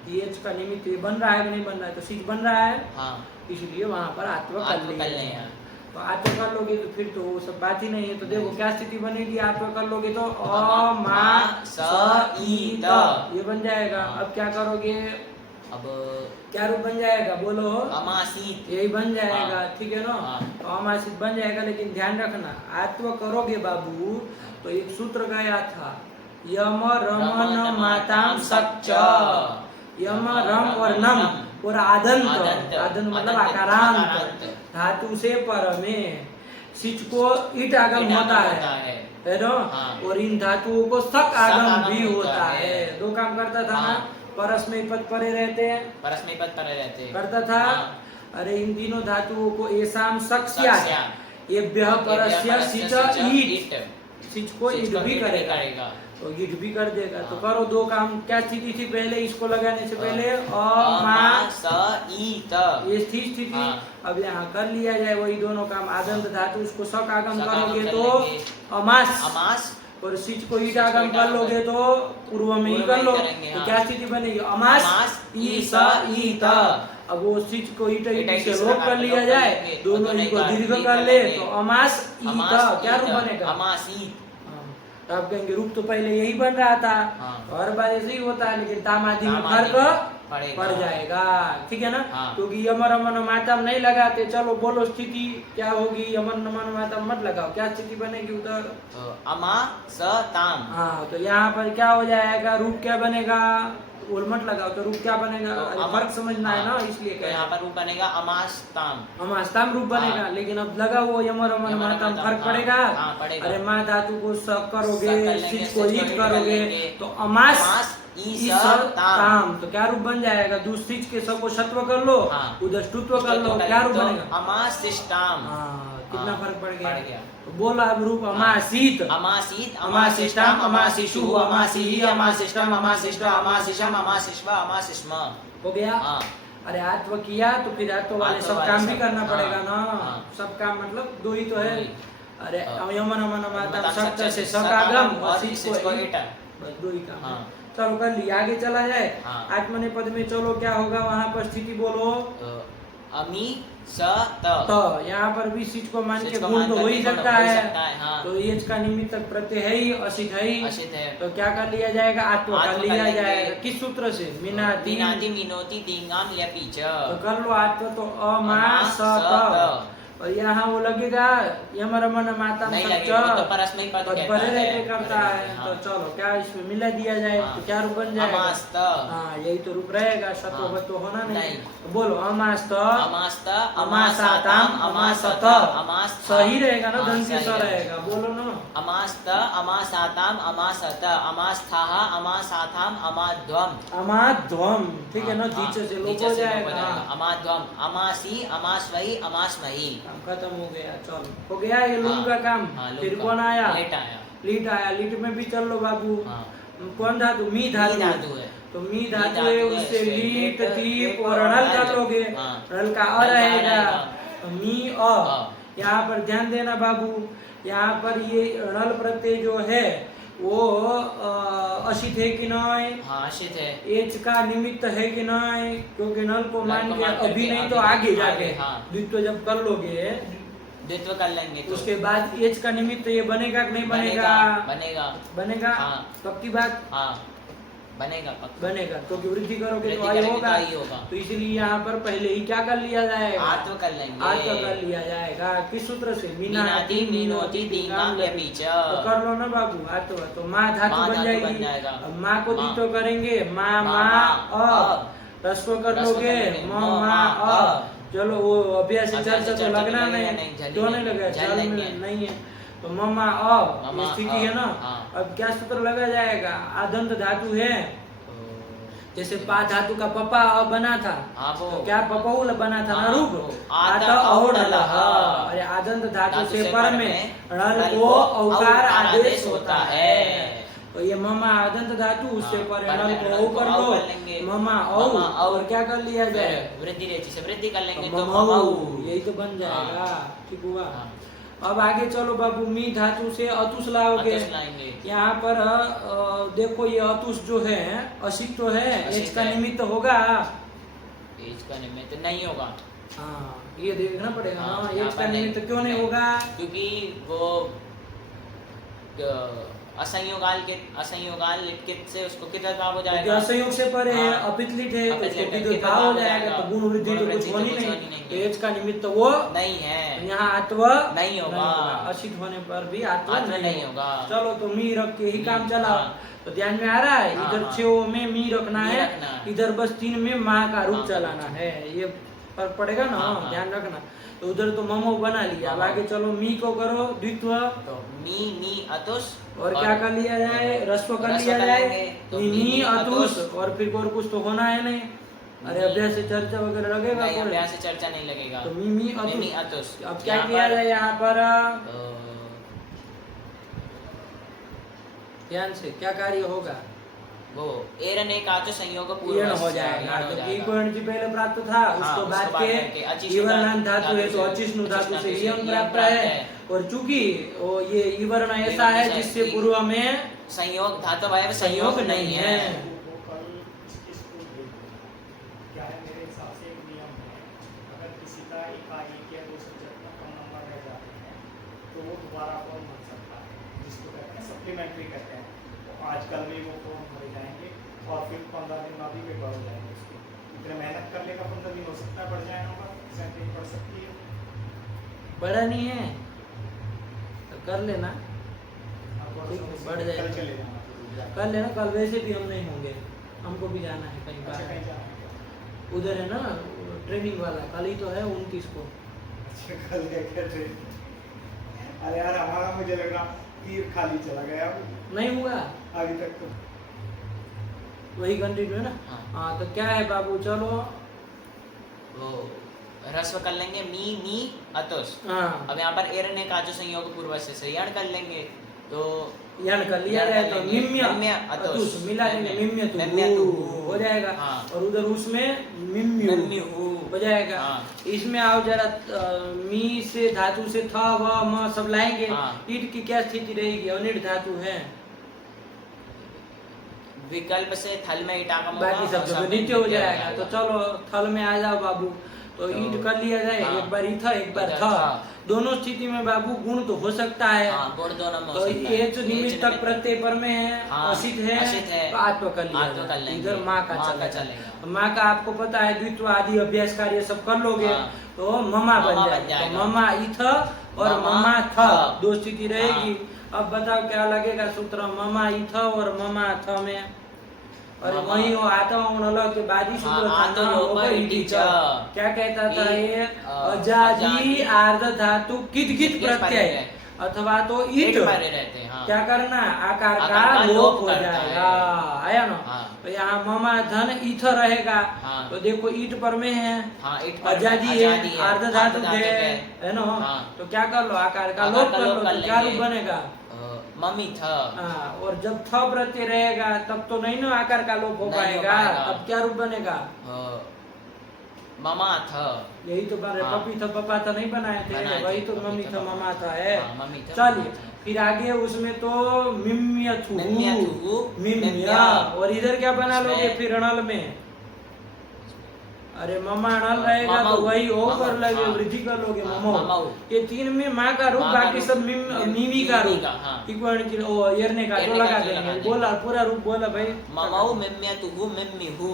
कि एच का निमित्त ये बन रहा है कि नहीं बन रहा है। तो सिच बन रहा है, हाँ। इसलिए वहां पर आत्मा कर आत्म कर लें, हाँ। तो आत्मा कर लोगे तो फिर तो वो सब बात ही नहीं है। तो देखो क्या स्थिति बनेगी, आत्मा कर लोगे तो अ मा स ई त ये बन जाएगा। हाँ। अब क्या करोगे, अब क्या रूप बन जाएगा बोलो? अमासीत। यही बन जाएगा, हाँ। ठीक है ना। हाँ। तो अमासित बन जाएगा, लेकिन ध्यान रखना आत्मा करोगे बाबू तो एक सूत्र गया था, यम रमन माताम सच्च। यम रम और नम और आदंत, आदंत मतलब आकारांत धातु से पर में सिच को ईट आगम होता है ना। हाँ। और इन धातुओं को सक आगम भी होता है। है। दो काम करता था ना, हाँ। परस्मय पद परे रहते हैं, परस्मै पद परे रहते हैं। करता था। हाँ। अरे इन तीनों धातुओं को एसाम सक स्यात्, सक्ष्या। येभ्यः परस्य सिच ईट, सिच को ईट इसको भी ईट करेगा, तो ईट भी कर देगा। तो करो दो काम। क्या स्थिति थी पहले, इसको लगाने से पहले अ मा स ई त। ये थी स्थिति। हाँ। अब यहाँ कर लिया जाए वही दोनों काम। आदंत धातु उसको सक आगम सक आगम करोगे कर तो लेंगे। अमास, अमास। और सिच को ईट आगम कर लोगे तो पूर्व में ही पूर्व कर में लो। करेंगे, तो हाँ। क्या स्थिति बनेगी, अमास अमास ई स ई त। अब वो सिच को ईट ईट से इस लोप प्रकार कर से लिया लोप कर जाए, लेंगे, दोनों दोनों ही को एक दीर्घ बार कर ले लेंगे। तो अमास ई त क्या रूप बनेगा? अमासीत। हाँ, तो आप कहेंगे रूप तो पहले यही बन रहा था, हाँ। हर बार ऐसे ही होता है, लेकिन ताम आदि में ताम आदि फर्क पड़ेगा। पड़ जाएगा, ठीक है ना। हाँ। क्योंकि यमन रमन मातम नहीं लगाते। चलो बोलो स्थिति क्या होगी, यमन रमन मातम मत लगाओ, क्या स्थिति बनेगी उधर? अमा स ताम। हाँ, तो यहाँ पर क्या हो जाएगा, रूप क्या बनेगा? बोल मत लगाओ तो रूप क्या बनेगा? तो अरे अमा- फर्क समझना है ना, हाँ। इसलिए तो कह यहाँ पर रूप बनेगा अमास्ताम। हम आस्ताम रूप बनेगा। हाँ। लेकिन अब लगा वो यमन रमन यमन मातम मातम, फर्क हाँ, पड़ेगा। हाँ, पड़ेगा। अरे माँ धातु को सक करोगे, सक कर लेंगे, सिच को सिच को ईट ईट कर करोगे लेंगे। तो अमास अमास ई ई स स ताम। ताम। तो क्या रूप बन जाएगा? दूसरी के सब को सत्व कर लो, हाँ। उधर ष्टुत्व कर लो, क्या रूप बनेगा? अमासिष्टाम। हाँ, कितना हाँ, फर्क पड़ गया? पड़ गया। तो बोला अब रूप अमासीत, अमासीत, अमासिष्टम, अमासिषु, अमासिहि, अमासिष्टम, अमासिष्ट, अमासिषम, अमासिष्व, अमासिष्म। हो गया? हाँ। अरे आत्व किया तो फिर आत्व वाले आत्व सब वाले काम भी सब, करना हाँ, पड़ेगा ना। हाँ। सब काम मतलब दो ही तो है। दो ही। अरे हाँ। यमन अमन अमातम मतलब सक्त से सक्त सकागम और और सिच सिच को ईटा। बस दो ही काम है। हाँ। चलो कर लिया, आगे चला जाए। हाँ। आत्मनेपद में चलो क्या होगा वहां पर स्थिति बोलो। अमी स त। तो यहाँ पर भी सिच को मान सिच के को गुण मान तो हो ही करके गुण सकता हो ही है। सकता है, हाँ। तो एच का निमित्तक प्रत्यय है ही, असित है ही। असित है। तो क्या कर लिया जाएगा? आत्म कर आत्म लिया कर लेंगे। जाएगा। किस सूत्र से? मीनाति। मीनाति मिनोति दींगाम ल्यपि च। तो कर लो आत्म तो अमा अमा स त। और यहाँ वो लगेगा यम रमन माता नहीं लगेगा, वो तो परस्मै पद कहता परे रह है। के करता है। हाँ। तो चलो क्या इसमें मिला दिया जाए हाँ। तो क्या रूप बन जाएगा? अमास्त। हाँ यही तो रूप रहेगा। सत्व हाँ। तो होना नहीं। नहीं। तो बोलो अमास्त, अमास्त, अमासाताम, अमासत। अमास्त। सही रहेगा ना? हाँ, धन के सही स रहेगा। बोलो ना। अमास्त, अमासाताम, अमासत, अमास्थाः, अमासाथाम, अमाध्वम। अमाध्वम, ठीक है ना? हाँ, दीचे से लोप नीचे हो से लोप हो जाएगा। जाएगा। अमाध्वम, अमासी, अमास्वई, अमास्मही। काम खत्म हो गया। चलो हो गया ये लूम हाँ। का काम। हाँ, लूम फिर का। कौन आया? लेट आया। लीट आया। लीट में भी चल लो बाबू। हाँ। कौन धातु? मी धातु। मी धातु है। तो मी मी धातु धातु है, है, उससे उससे लीट लीट, तीप टीप और और णल णल। कर लोगे। हाँ। णल का अ णल का रहेगा। रहेगा। तो मी अ। यहाँ पर ध्यान देना बाबू, यहाँ पर ये णल प्रत्यय जो है वो असित है कि नहीं? हाँ, असित है। एच का निमित्त है कि नहीं? क्योंकि नल को नल मान को के मान करके अभी नहीं तो अभी, आगे जाके आगे, हाँ। द्वित्व जब कर लोगे द्वित्व कर लेंगे तो उसके बाद एच का निमित्त ये बनेगा कि नहीं बनेगा? बनेगा। बनेगा। हाँ। पक्की बात? हाँ, बनेगा पक्का। बनेगा। तो वृद्धि करोगे तो वृद्धि आई करेंगे होगा। तो आई होगा। तो इसलिए यहाँ पर पहले ही क्या कर लिया जाएगा? आत्व कर लेंगे। आत्व कर लिया जाएगा। किस सूत्र से? मीनाति मिनोति दींगाम ल्यपि च। तो कर लो ना बाबू आत्व। तो माँ धातु माँ बन धातु जाएगी। बन जाएगा। अब माँ को माँ। द्वित्व करेंगे माँ माँ, माँ अ। अ। रस को कर रस को लोगे कर लेंगे, म म, मा मा, अ। अ। चलो वो अभ्यास अभ्यास चर्चा तो चर्चा लगना तो लगेगा नहीं। नहीं, झल क्यों ही नहीं लेंगे, लगेगा? झल चल लेंगे। में नहीं है। तो ममा अ ममा ये स्थिति अ, है ना। हाँ। अब क्या सूत्र लगा जाएगा? आदंत धातु है। जैसे पा धातु का पपा अ बना था। हाँ, वो। तो क्या पपहुल बना था ना हाँ, रूप? वो। आत आत औडलः। औडलः। अरे आदंत धातु धातु से से पर पर में में णल णल को को औकार औकार आदेश आदेश होता होता है। है। तो ये ममा आदंत धातु उससे हाँ, पर पर णल में को णल औ को कर औ लो। कर लेंगे। ममा औ ममा औ। और क्या कर लिया जाए? फिर वृद्धि रेचि से वृद्धि कर लेंगे तो तो ममऊ, ममऊ। यही तो बन जाएगा। ठीक हुआ। हाँ। अब आगे चलो बाबू, मी धातु से अतुष लाओगे। अतुष लाएंगे। यहाँ पर देखो ये अतुष जो है असित तो है, असित एच का है। निमित्त होगा। एज का निमित्त नहीं होगा। हाँ ये देखना पड़ेगा हाँ, ना। यहाँ एच पर का नहीं। निमित्त क्यों नहीं होगा? क्योंकि वो असंयोगाल लिट से उसको कितना भाव हो क्योंकि जाएगा? असंयोग से परे है, हाँ। अपितलित है, तो अपितलित उसको है, विद्युत कितना भाव हो भाव हो जाएगा। जाएगा? तो गुण वृद्धि तो गुण कुछ वृद्धि होनी तो कुछ नहीं। होनी नहीं तो है। एच का निमित्त वो नहीं है। यहाँ आत्व नहीं होगा। असित होने पर भी आत्व आत्व नहीं नहीं होगा। होगा। चलो तो मी रख के ही मी, काम चलाओ। हाँ। तो ध्यान में आ रहा है? हाँ, इधर हाँ। 6 में मी रखना मी है, रखना है। इधर बस 3 में माँ का रूप माँ का चलाना रूप। है। ये फर्क पड़ेगा ना। हाँ, हाँ। ध्यान रखना। तो उधर तो ममो बना लिया। अब ममो। आगे चलो मी को करो द्वित्व। तो मी नी अतुष और क्या कर लिया जाए? रस्व कर रस्व लिया कर जाए। लेंगे। तो नी नी अतुष अतुष। और फिर और कुछ तो होना है नहीं। अरे नी। अभ्यास से चर्चा वगैरह लगेगा नहीं, कोई? अभ्यास से चर्चा नहीं लगेगा। तो मी मिमी अतुष। अतुष। अब क्या यहाँ किया पर, जाए यहाँ पर? अ, ध्यान से क्या कार्य होगा? वो एरन एक आचो संयोग पूर्व ईर्ण हो जाएगा। तो इकोण जी पहले प्राप्त था, उसको बाद के ईवरणांत धातु है तो अचिष्णु धातु से इयं प्राप्त है। और चूंकि वो ये ईवर्ण ऐसा है जिससे पूर्व में संयोग धातु भाव संयोग नहीं है। क्या है मेरे हिसाब से एक नियम है, अगर किसी का एक या 2 सब्जेक्ट में कम नंबर रह जाते हैं तो वो दोबारा फॉर्म भर सकता है, जिसको कहते हैं सप्लीमेंट्री कहते हैं। तो आजकल भी वो फॉर्म भरे जाएंगे और फिर 15 दिन बाद ही पेपर हो जाएंगे उसके। इतने मेहनत कर लेगा, 15 दिन हो सकता है बढ़ जाए नंबर, सेंट्री बढ़ सकती है। बड़ा नहीं है तो कर लेना। आपको ठीक है, समझ बढ़ कल जाएगा। चले जाना। कर लेना। कल वैसे भी हम नहीं होंगे, हमको भी जाना है कहीं अच्छा, कहीं बाहर। जाना है? उधर है ना ट्रेनिंग वाला, कल ही तो है 29 को। अच्छा, कल है क्या ट्रेन? अरे यार हमारा मुझे लग रहा तीर खाली चला गया नहीं हुआ अभी तक तो। वही कंटिन्यू है ना। हाँ। हाँ तो क्या है बाबू, चलो वो ह्रस्व कर लेंगे मी नी अतुस। हाँ अब यहाँ पर एर ने का जो संयोग पूर्वज से यण कर लेंगे तो यण कर लिया जाए तो मिम्य अतुस मिला देंगे मिम्य तु हो जाएगा। हाँ। और उधर उसमें मिम्यु हो जाएगा। हाँ। इसमें आओ जरा मी से धातु से थ व म सब लाएंगे। हाँ। ईट की क्या स्थिति रहेगी? अनिट धातु है, विकल्प से थल में ईट आगम होगा बाकी सब और तो नित्य हो जाएगा। जाएगा। तो चलो थल में आ जाओ बाबू। तो तो ईट कर लिया जाए, हाँ। एक बार ईथ एक बार इधर थ। था। दोनों स्थिति में बाबू गुण तो हो सकता है। हाँ, गुण दोनों में हो तो सकता है। ये जो निमित्त तक प्रत्यय पर में है, हाँ, असित है, असित है, तो आत्व कर लिया आत्व कर जाए। लेंगे। इधर माँ का माँ का चलेगा। चलेगा। माँ का आपको पता है द्वित्व आदि अभ्यास कार्य सब कर लोगे। हाँ। तो ममा बन ममा बन जाएगा। जाएगा। तो ममा इथ और ममा ममा थ थ। दो स्थिति रहेगी। हाँ। अब बताओ क्या लगेगा सूत्र? ममा इथ और ममा थ में। और ममा- वही वो आता अलग के बाद ही सूत्र हाँ, था ना, आतो वो लोप इति इति च। च। क्या कहता था कि, ये? अजादि अजादि आर्ध धातु कित कित प्रत्यय अथवा तो ईट ईट परे रहते हैं। हाँ। क्या करना? आकार आकार का का लोप लोप हो करता जाएगा। आया ना? हाँ। तो यहाँ ममा धन ईथ रहेगा। हाँ। तो देखो ईट पर में है, हाँ, ईट पर में आजादी आजादी है, है, अर्ध धातु है। है ना? हाँ। तो क्या कर लो? आकार का आकार लोप का कर लोप लो। कर तो क्या रूप लेंगे। बनेगा? मम्मी था। हाँ। और जब थ प्रत्यय रहेगा तब तो नहीं ना आकार का लोप हो नहीं हो पाएगा। पाएगा। तब क्या रूप बनेगा? ममा था। यही तो बन रहे। हाँ। पपी था पपा था नहीं बनाए थे, बनाए वही थे, तो पपी मम्मी था, था पपा ममा था। था है। हाँ, मम्मी था, चलिए मम्मी था। फिर आगे उसमें तो मिम्यथु मिम्यथु, मिम्या। मिम्या। और इधर क्या बना लोगे इसमें- फिर अणल में? अरे ममा अणल रहेगा तो ममाऊ, वही ओ कर ममाऊ, लोगे, हाँ। वृद्धि कर लोगे हाँ, ममाऊ। ममाऊ। ये तीन में माँ का रूप, माँ का बाकी रूप, सब मिमी का रूप। हाँ। इक्वल की ओ यरने का जो यरने का लगा जो लगा देंगे। देंगे। बोला पूरा रूप बोला भाई। ममाऊ मिम्यतुहु मिम्मिहु।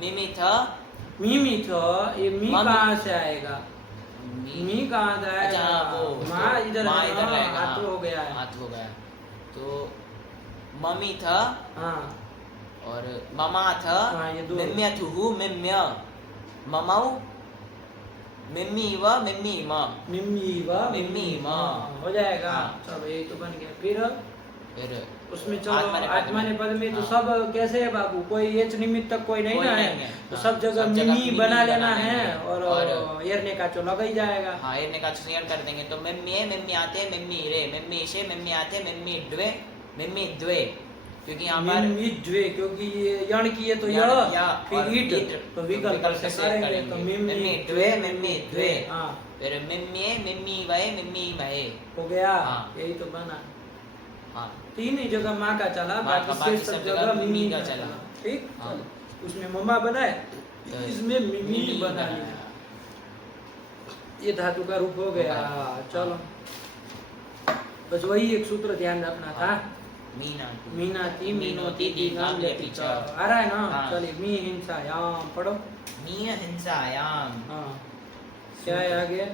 मिमी था। मिमी था, ये मी मम्मी। कहाँ से आएगा? मी कहाँ से अच्छा, आएगा? वो माँ इधर माँ है इधर ना, रहेगा। हाथ हाँ। हो गया है। हाथ हो गया। तो मम्मी था हाँ और ममा था। हाँ, ये दो। मिम्यथुहु मिम्य। ममाऊ मिम्मी व मिम्मी म। मिम्मी व मिम्मी म। हो जाएगा। हाँ। चलो यही तो बन गया। फिर फिर उसमें चलो आत्मनेपद में। आत्मनेपद पद में तो हाँ। सब कैसे है बाबू? कोई एच निमित्त तक कोई नहीं कोई ना नहीं है। है। तो हाँ, सब जगह सब जगह मिमी मिमी बना लेना बना है। लेंगे। और और एरने का तो लगा ही जाएगा। हाँ, इन्हें का चयन कर देंगे तो मिम्मी मिम्मी आते मिम्मी रे मिम्मी से मिम्मी आते मिम्मी द्वे मिम्मी द्वे। क्योंकि यहाँ पर मिम्मी द्वे, क्योंकि ये यण की है तो यण य या फिर और ईट ईट, तो विकल्प से करेंगे। तो मिम्मी द्वे मिम्मी द्वे। हाँ फिर मिम्मी मिम्मी वहे मिम्मी महे। हो गया। हाँ। यही तो बना। हाँ। तीन ही जगह माँ का चला, माँ का, बाकी बाकी सब सब जगह जगह मिमी मिमी का का चला। चला। ठीक। हाँ। चलो। उसमें मम्मा बनाए, तो इसमें मिमी मिमी बना बना लिया। लिया। ये धातु का रूप हो गया। चलो बस वही एक सूत्र ध्यान रखना था। मीनाती मीनाती मीनोती दीनाम दीनाम लेती च। आ रहा है ना? हाँ। चलिए मी हिंसायाम पढ़ो। मीय हिंसायाम। हाँ क्या है आगे?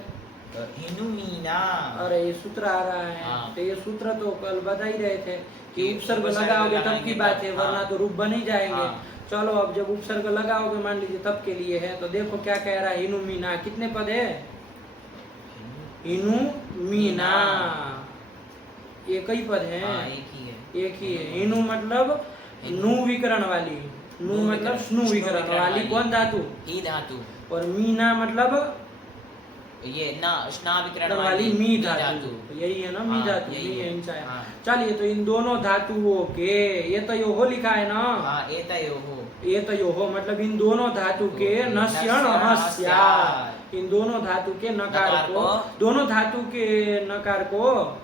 हिनु मीना। अरे ये सूत्र आ रहा है। हाँ। तो ये सूत्र तो कल बता ही रहे थे कि कि उपसर्ग उपसर्ग लगाओगे तब लगाएंगे की बात है, तब। वरना हाँ। तो रूप बन ही जाएंगे। हाँ। चलो अब जब उपसर्ग लगाओगे मान लीजिए तब के लिए है। तो देखो क्या कह रहा है। हिनु मीना कितने पद है? हिनु मीना एक ही पद है। हाँ, एक ही है। एक ही है। हिनु मतलब नु विकरण वाली, नु नु मतलब विकरण, स्नु विकरण विकरण वाली वाली। कौन धातु? ही धातु। और मीना मतलब ये ना स्ना विकरण वाली मी धातु। धातु। तो यही है ना मी हाँ, धातु। यही मी है। हिंसा है। हाँ। चलिए तो इन दोनों धातुओं के ये तो यो हो लिखा है ना। हाँ, एतयो हो। ये तो यो हो मतलब इन दोनों धातु के नश्यण हस्या। इन दोनों धातु के नकार नकार को, को- दोनों धातु के नकार को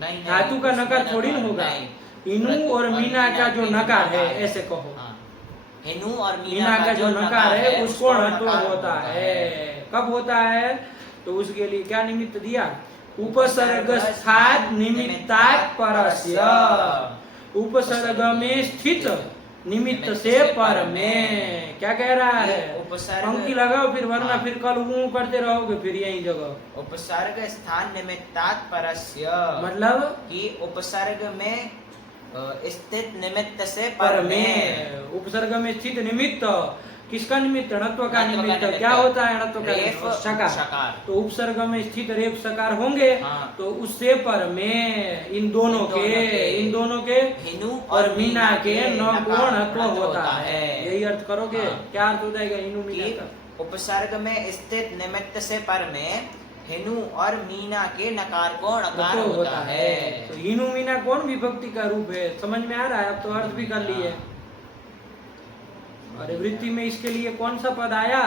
नहीं, धातु का उसमें नकार थोड़ी ना होगा। नहीं। इनु और मीना का जो नकार है ऐसे कहो। हाँ। हिनु और मीना का जो नकार है उसको णत्व नकार होता है। कब होता है? तो उसके लिए क्या निमित्त दिया? उपसर्ग स्थात निमित्तात् परस्य। उपसर्ग में स्थित निमित्त से पर में। क्या कह रहा है? उपसर्ग- पंक्ति लगाओ फिर, वरना हाँ। फिर कल वो करते रहोगे फिर यही जगह। उपसर्ग स्थान निमित्तात् परस्य। मतलब कि उपसर्ग में स्थित निमित्त से पर में। उपसर्ग में स्थित निमित्त किसका निमित्त? णत्व का णत्व का निमित्त। निमित्त। क्या होता है णत्व का रेफ निमित्त? शकार। शकार। तो उपसर्ग में स्थित रेफ सकार होंगे। हाँ। तो उससे पर में इन दोनों के हिनु और मीना के न नकार को णत्व णत्व होता है। यही अर्थ करोगे? हाँ। क्या अर्थ हो जाएगा हिनु मीना कि का? उपसर्ग में स्थित निमित्त से पर में हिनु और मीना के नकार को नकार तो होता है। तो हिनु मीना कौन विभक्ति का रूप है? समझ में आ रहा है? अब तो अर्थ भी कर लिए। अरे वृत्ति में इसके लिए कौन सा पद आया?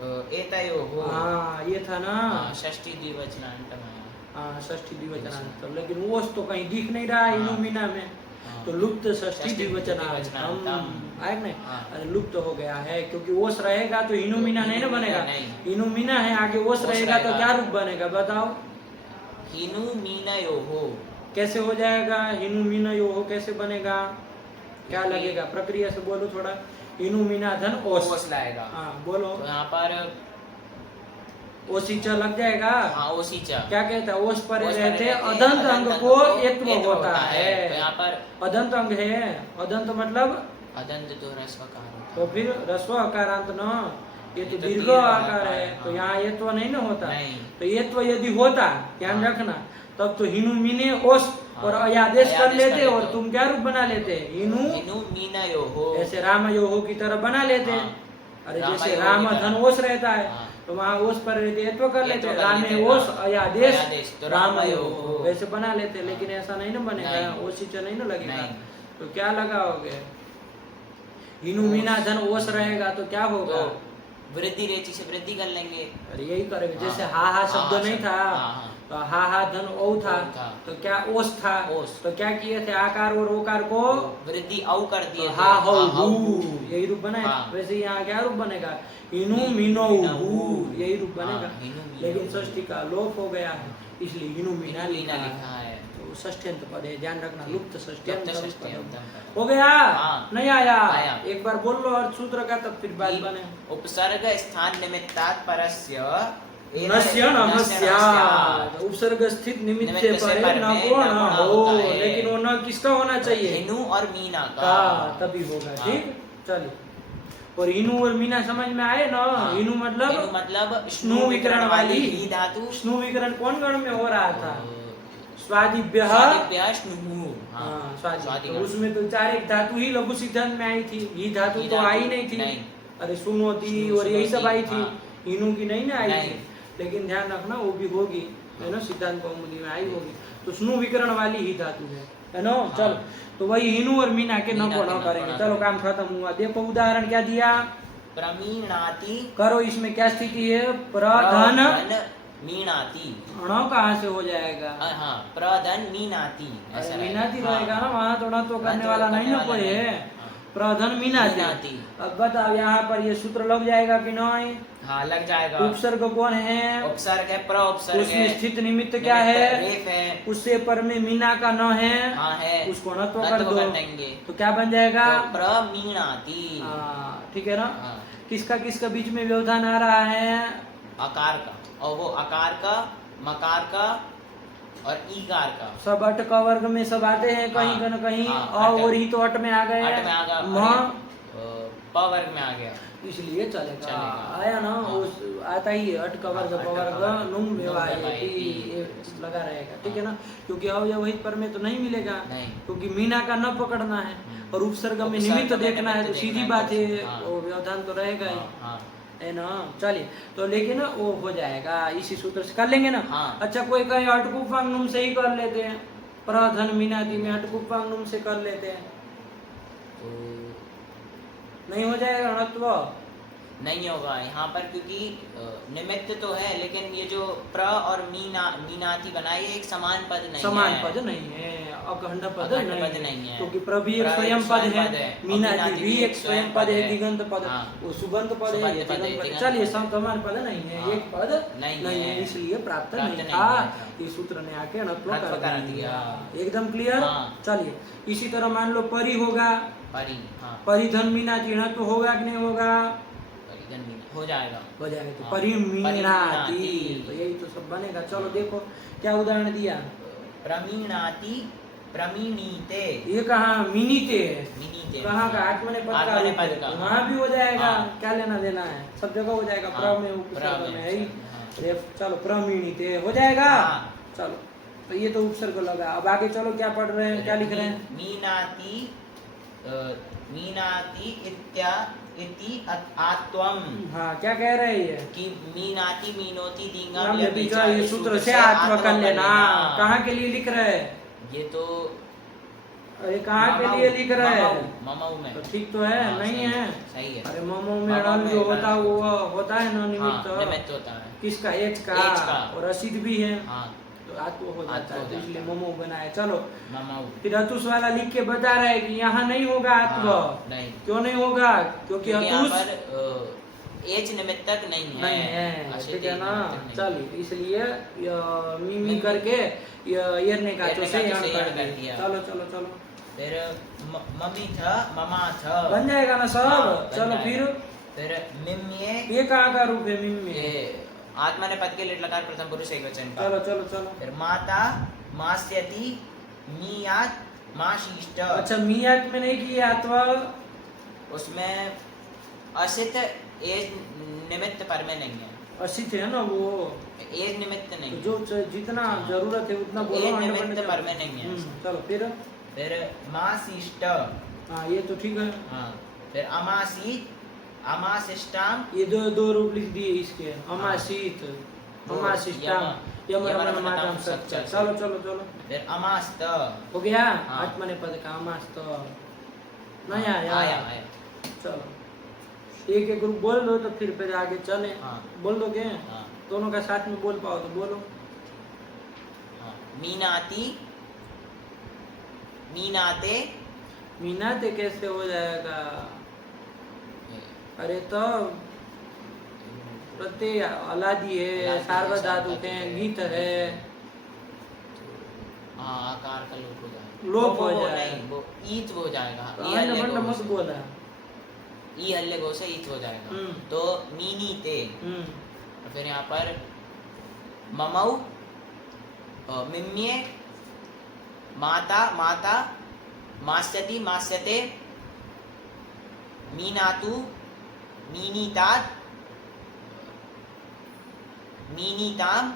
एतयोः। हाँ ये था ना, षष्ठी द्विवचनान्त में। हाँ षष्ठी द्विवचनान्त, लेकिन ओस तो कहीं दिख नहीं रहा हिनु मीना में, तो लुप्त षष्ठी द्विवचनान्तम आया नहीं? अरे लुप्त हो गया है, क्योंकि ओस रहेगा तो हिनु मीना नहीं ना बनेगा। हिनु मीना है, आगे ओस रहेगा तो क्या रूप बनेगा बताओ? हिनु मीनयोः। कैसे हो जाएगा? हिनु मीनयोः कैसे बनेगा? क्या लगेगा? प्रक्रिया से बोलो थोड़ा। हिनु मीना धन ओस लाएगा। हाँ बोलो। तो यहाँ पर ओसीचा लग जाएगा। हाँ ओसीचा। क्या कहता है? ओस पर रहते अदंत अंग को एत्व होता है। तो यहाँ पर अदंत अंग है, अदंत मतलब अदंत तो ह्रस्वकार होता तो फिर ह्रस्व आकारांत न, ये तो दीर्घ आकार है, तो यहाँ एत्व नहीं ना होता। तो एत्व यदि होता, ध्यान रखना, तब तो हिनु मीने ओस और अयादेश कर लेते और तुम क्या रूप बना लेते? हिनु मीनयोः। ऐसे रामयोः की तरह बना लेते। अरे जैसे राम धन ओस रहता है तो वहाँ ओस पर रहते एत्व कर लेते, रामे ओस अयादेश तो रामयोः वैसे बना लेते। लेकिन ऐसा नहीं ना बनेगा, ओसीचा नहीं ना लगेगा। तो क्या लगाओगे? हिनु मीना धन ओस रहेगा तो क्या होगा? वृद्धि रेचि से वृद्धि कर लेंगे। अरे यही करेंगे। जैसे हा हा शब्द नहीं था, तो हा हा धन ओ था, तो क्या ओस था? तो क्या किए थे? आकार और ओकार को वृद्धि औ कर दिए। हा हो यही रूप बनाए। वैसे यहाँ क्या रूप बनेगा? हिनु मीनो यही रूप बनेगा। लेकिन षष्ठी का लोप हो गया है, इसलिए हिनु मीना लिखा है। तो षष्ठ्यंत पद है, ध्यान रखना। लुप्त षष्ठ्यंत हो गया। नहीं आया? एक बार बोल लो और सूत्र का, तब फिर बात बने। उपसर्ग स्थान निमित्तात् परस्य नस्य नमस्या। उपसर्ग स्थित निमित्त से परे न को न हो, लेकिन वो न किसका होना चाहिए? हिनु और मीना का, तभी होगा। ठीक, चलिए। और हिनु और मीना समझ में आए ना? हिनु मतलब स्नु विकरण वाली ही धातु। स्नु विकरण कौन गण में हो रहा था? स्वादिभ्यः स्नुः। स्वादि। तो उसमें तो चार एक धातु ही लघु सिद्धांत में आई थी, ही धातु तो आई नहीं थी। अरे सुनोती और यही सब आई थी, हिनु की नहीं ना आई थी। लेकिन ध्यान रखना वो भी होगी, है ना? सिद्धांत कौमुदी में आई होगी। तो स्नु विकरण वाली ही धातु है ना? चलो, तो वही हिनु और मीना के न को न करेंगे। चलो काम खत्म हुआ। देखो उदाहरण क्या दिया? प्रमीणाति। करो, इसमें क्या स्थिति है? प्रधन मीनाति। अणव कहाँ से हो जाएगा? हाँ, प्रधन मीनाति। मीनाति रहेगा ना, वहाँ तो न तो करने वाला नहीं ना कोई है। प्रधन मीनाति। अब बताओ यहाँ पर ये सूत्र लग जाएगा कि नहीं? हाँ लग जाएगा। उपसर्ग कौन है? उपसर्ग है, प्रउपसर्ग। उसमें स्थित निमित्त क्या है? रेफ है। उससे पर में मीना का न है। हाँ है। उसको न तो कर दो, तो क्या बन जाएगा? तो प्रमीणाति। ठीक है ना? किसका किसका बीच में व्यवधान आ रहा है? आकार का, और वो आकार का, मकार का और ईकार का। सब अट का वर्ग में सब आते हैं कहीं न कहीं। और ही तो अट में आ गए, अट में आ गया, प वर्ग में आ गया, इसलिए चलेगा। आया ना? उस आता ही अट का वर्ग प वर्ग नुम व्यवायति लगा रहेगा। ठीक है ना? क्योंकि अव्यवहित पर में तो नहीं मिलेगा, क्योंकि मीना का न पकड़ना है और उपसर्ग में निमित्त देखना है, तो सीधी बात है वो व्यवधान तो रहेगा ही, है ना? चलिए, तो लेकिन वो हो जाएगा इसी सूत्र से कर लेंगे ना। अच्छा, कोई कहीं अटकुपांगनुम से ही कर लेते हैं, प्रधन मीनादि में अटकुपांगनुम से कर लेते हैं, तो नहीं हो जाएगा अणत्व? नहीं होगा यहाँ पर, क्योंकि निमित्त तो है, लेकिन ये जो प्र और मीनाति बनाई एक समान पद नहीं, समान पद नहीं है, अखंड पद नहीं है, क्योंकि प्र भी एक स्वयं पद है, मीनाति भी एक स्वयं पद है, दिगंत पद, वो सुगंध पद है। चलिए, समान पद नहीं है, एक पद नहीं है, इसलिए प्राप्त नहीं था। ये सूत्र ने आके अणत्व कर दिया। एकदम क्लियर? चलिए, इसी तरह मान लो परि होगा, परिधन मीनाति अणत्व होगा कि नहीं होगा? हो जाएगा, हो जाएगा। तो परिमीणाति, तो यही तो सब बनेगा। चलो देखो क्या उदाहरण दिया? प्रमीणाति, प्रमीणीते। ये कहाँ मीनीते है? मीनीते कहाँ का? आत्मने पद का, वहाँ भी हो जाएगा। क्या लेना देना है? सब जगह हो जाएगा। प्र में, उपसर्ग में है। चलो, प्रमीणीते हो जाएगा। चलो, तो ये तो उपसर्ग लगा। अब आगे चलो, क्या पढ़ रहे हैं, क्या लिख रहे हैं? मीनाति, मीनाति इति आत्वम। हाँ, क्या कह रहे हैं कि मीनाति मीनोति दींगा ये सूत्र से आत्मा कर लेना। कहाँ के लिए लिख रहे हैं? ये तो अरे कहाँ के लिए लिख रहे हैं? ममऊ में तो ठीक तो है? नहीं है? सही है। अरे ममऊ में रण जो होता है वो होता है ना निमित्त। निमित्त होता है किसका? एच का। और असिध भी है तो आत्व हो जाता है, तो इसलिए ममऊ बनाया। चलो फिर अतुष वाला लिख के बता रहा है कि यहाँ नहीं होगा आत्व। नहीं। क्यों नहीं होगा? क्योंकि अतुष एच निमित्तक नहीं है। ठीक है ना? चलिए इसलिए मीमी करके यरने का तो से यण कर दिया। चलो चलो चलो फिर मम्मी था ममा था बन जाएगा ना सब। चलो फिर मिम्ये ये कहाँ का रूप है? मिम्ये आत्मा ने पद के लिट लकार प्रथम पुरुष एकवचन का। चलो चलो चलो फिर माता मास्यति मियात माशिष्ट। अच्छा, मियात में नहीं किया अथवा उसमें असित एज निमित्त पर में नहीं है। असित है ना वो एज निमित्त नहीं। तो जो जितना जरूरत है उतना बोलो। एज निमित्त पर में नहीं है। चलो फिर माशिष्ट। हाँ ये तो ठीक है। हाँ फिर अमासी अमासिष्टाम। ये दो रूप लिख दिए इसके। अमासित अमासिष्टाम यमरमणमातम सच्चा। चलो चलो चलो फिर अमास्त हो गया। आत्मनेपद का अमास्त नहीं आया। चलो एक ग्रुप बोल लो तो फिर आगे चले। बोल दोगे? दोनों का साथ में बोल पाओ तो बोलो। मीनाती मीनाते। मीनाते कैसे हो जाएगा? अरे तो प्रत्यय अलादी है, सार्वधातुक है, गीत है। आकार का लोप हो जाएगा। लोप हो जाएगा। वो ईत हो जाएगा। मत बोला। ई हल्ले गो से ईत हो जाएगा। तो मीनीते। फिर यहाँ पर ममऊ मिम्ये माता माता मास्यति मास्यते मीनातु मीनीतात मीनीताम।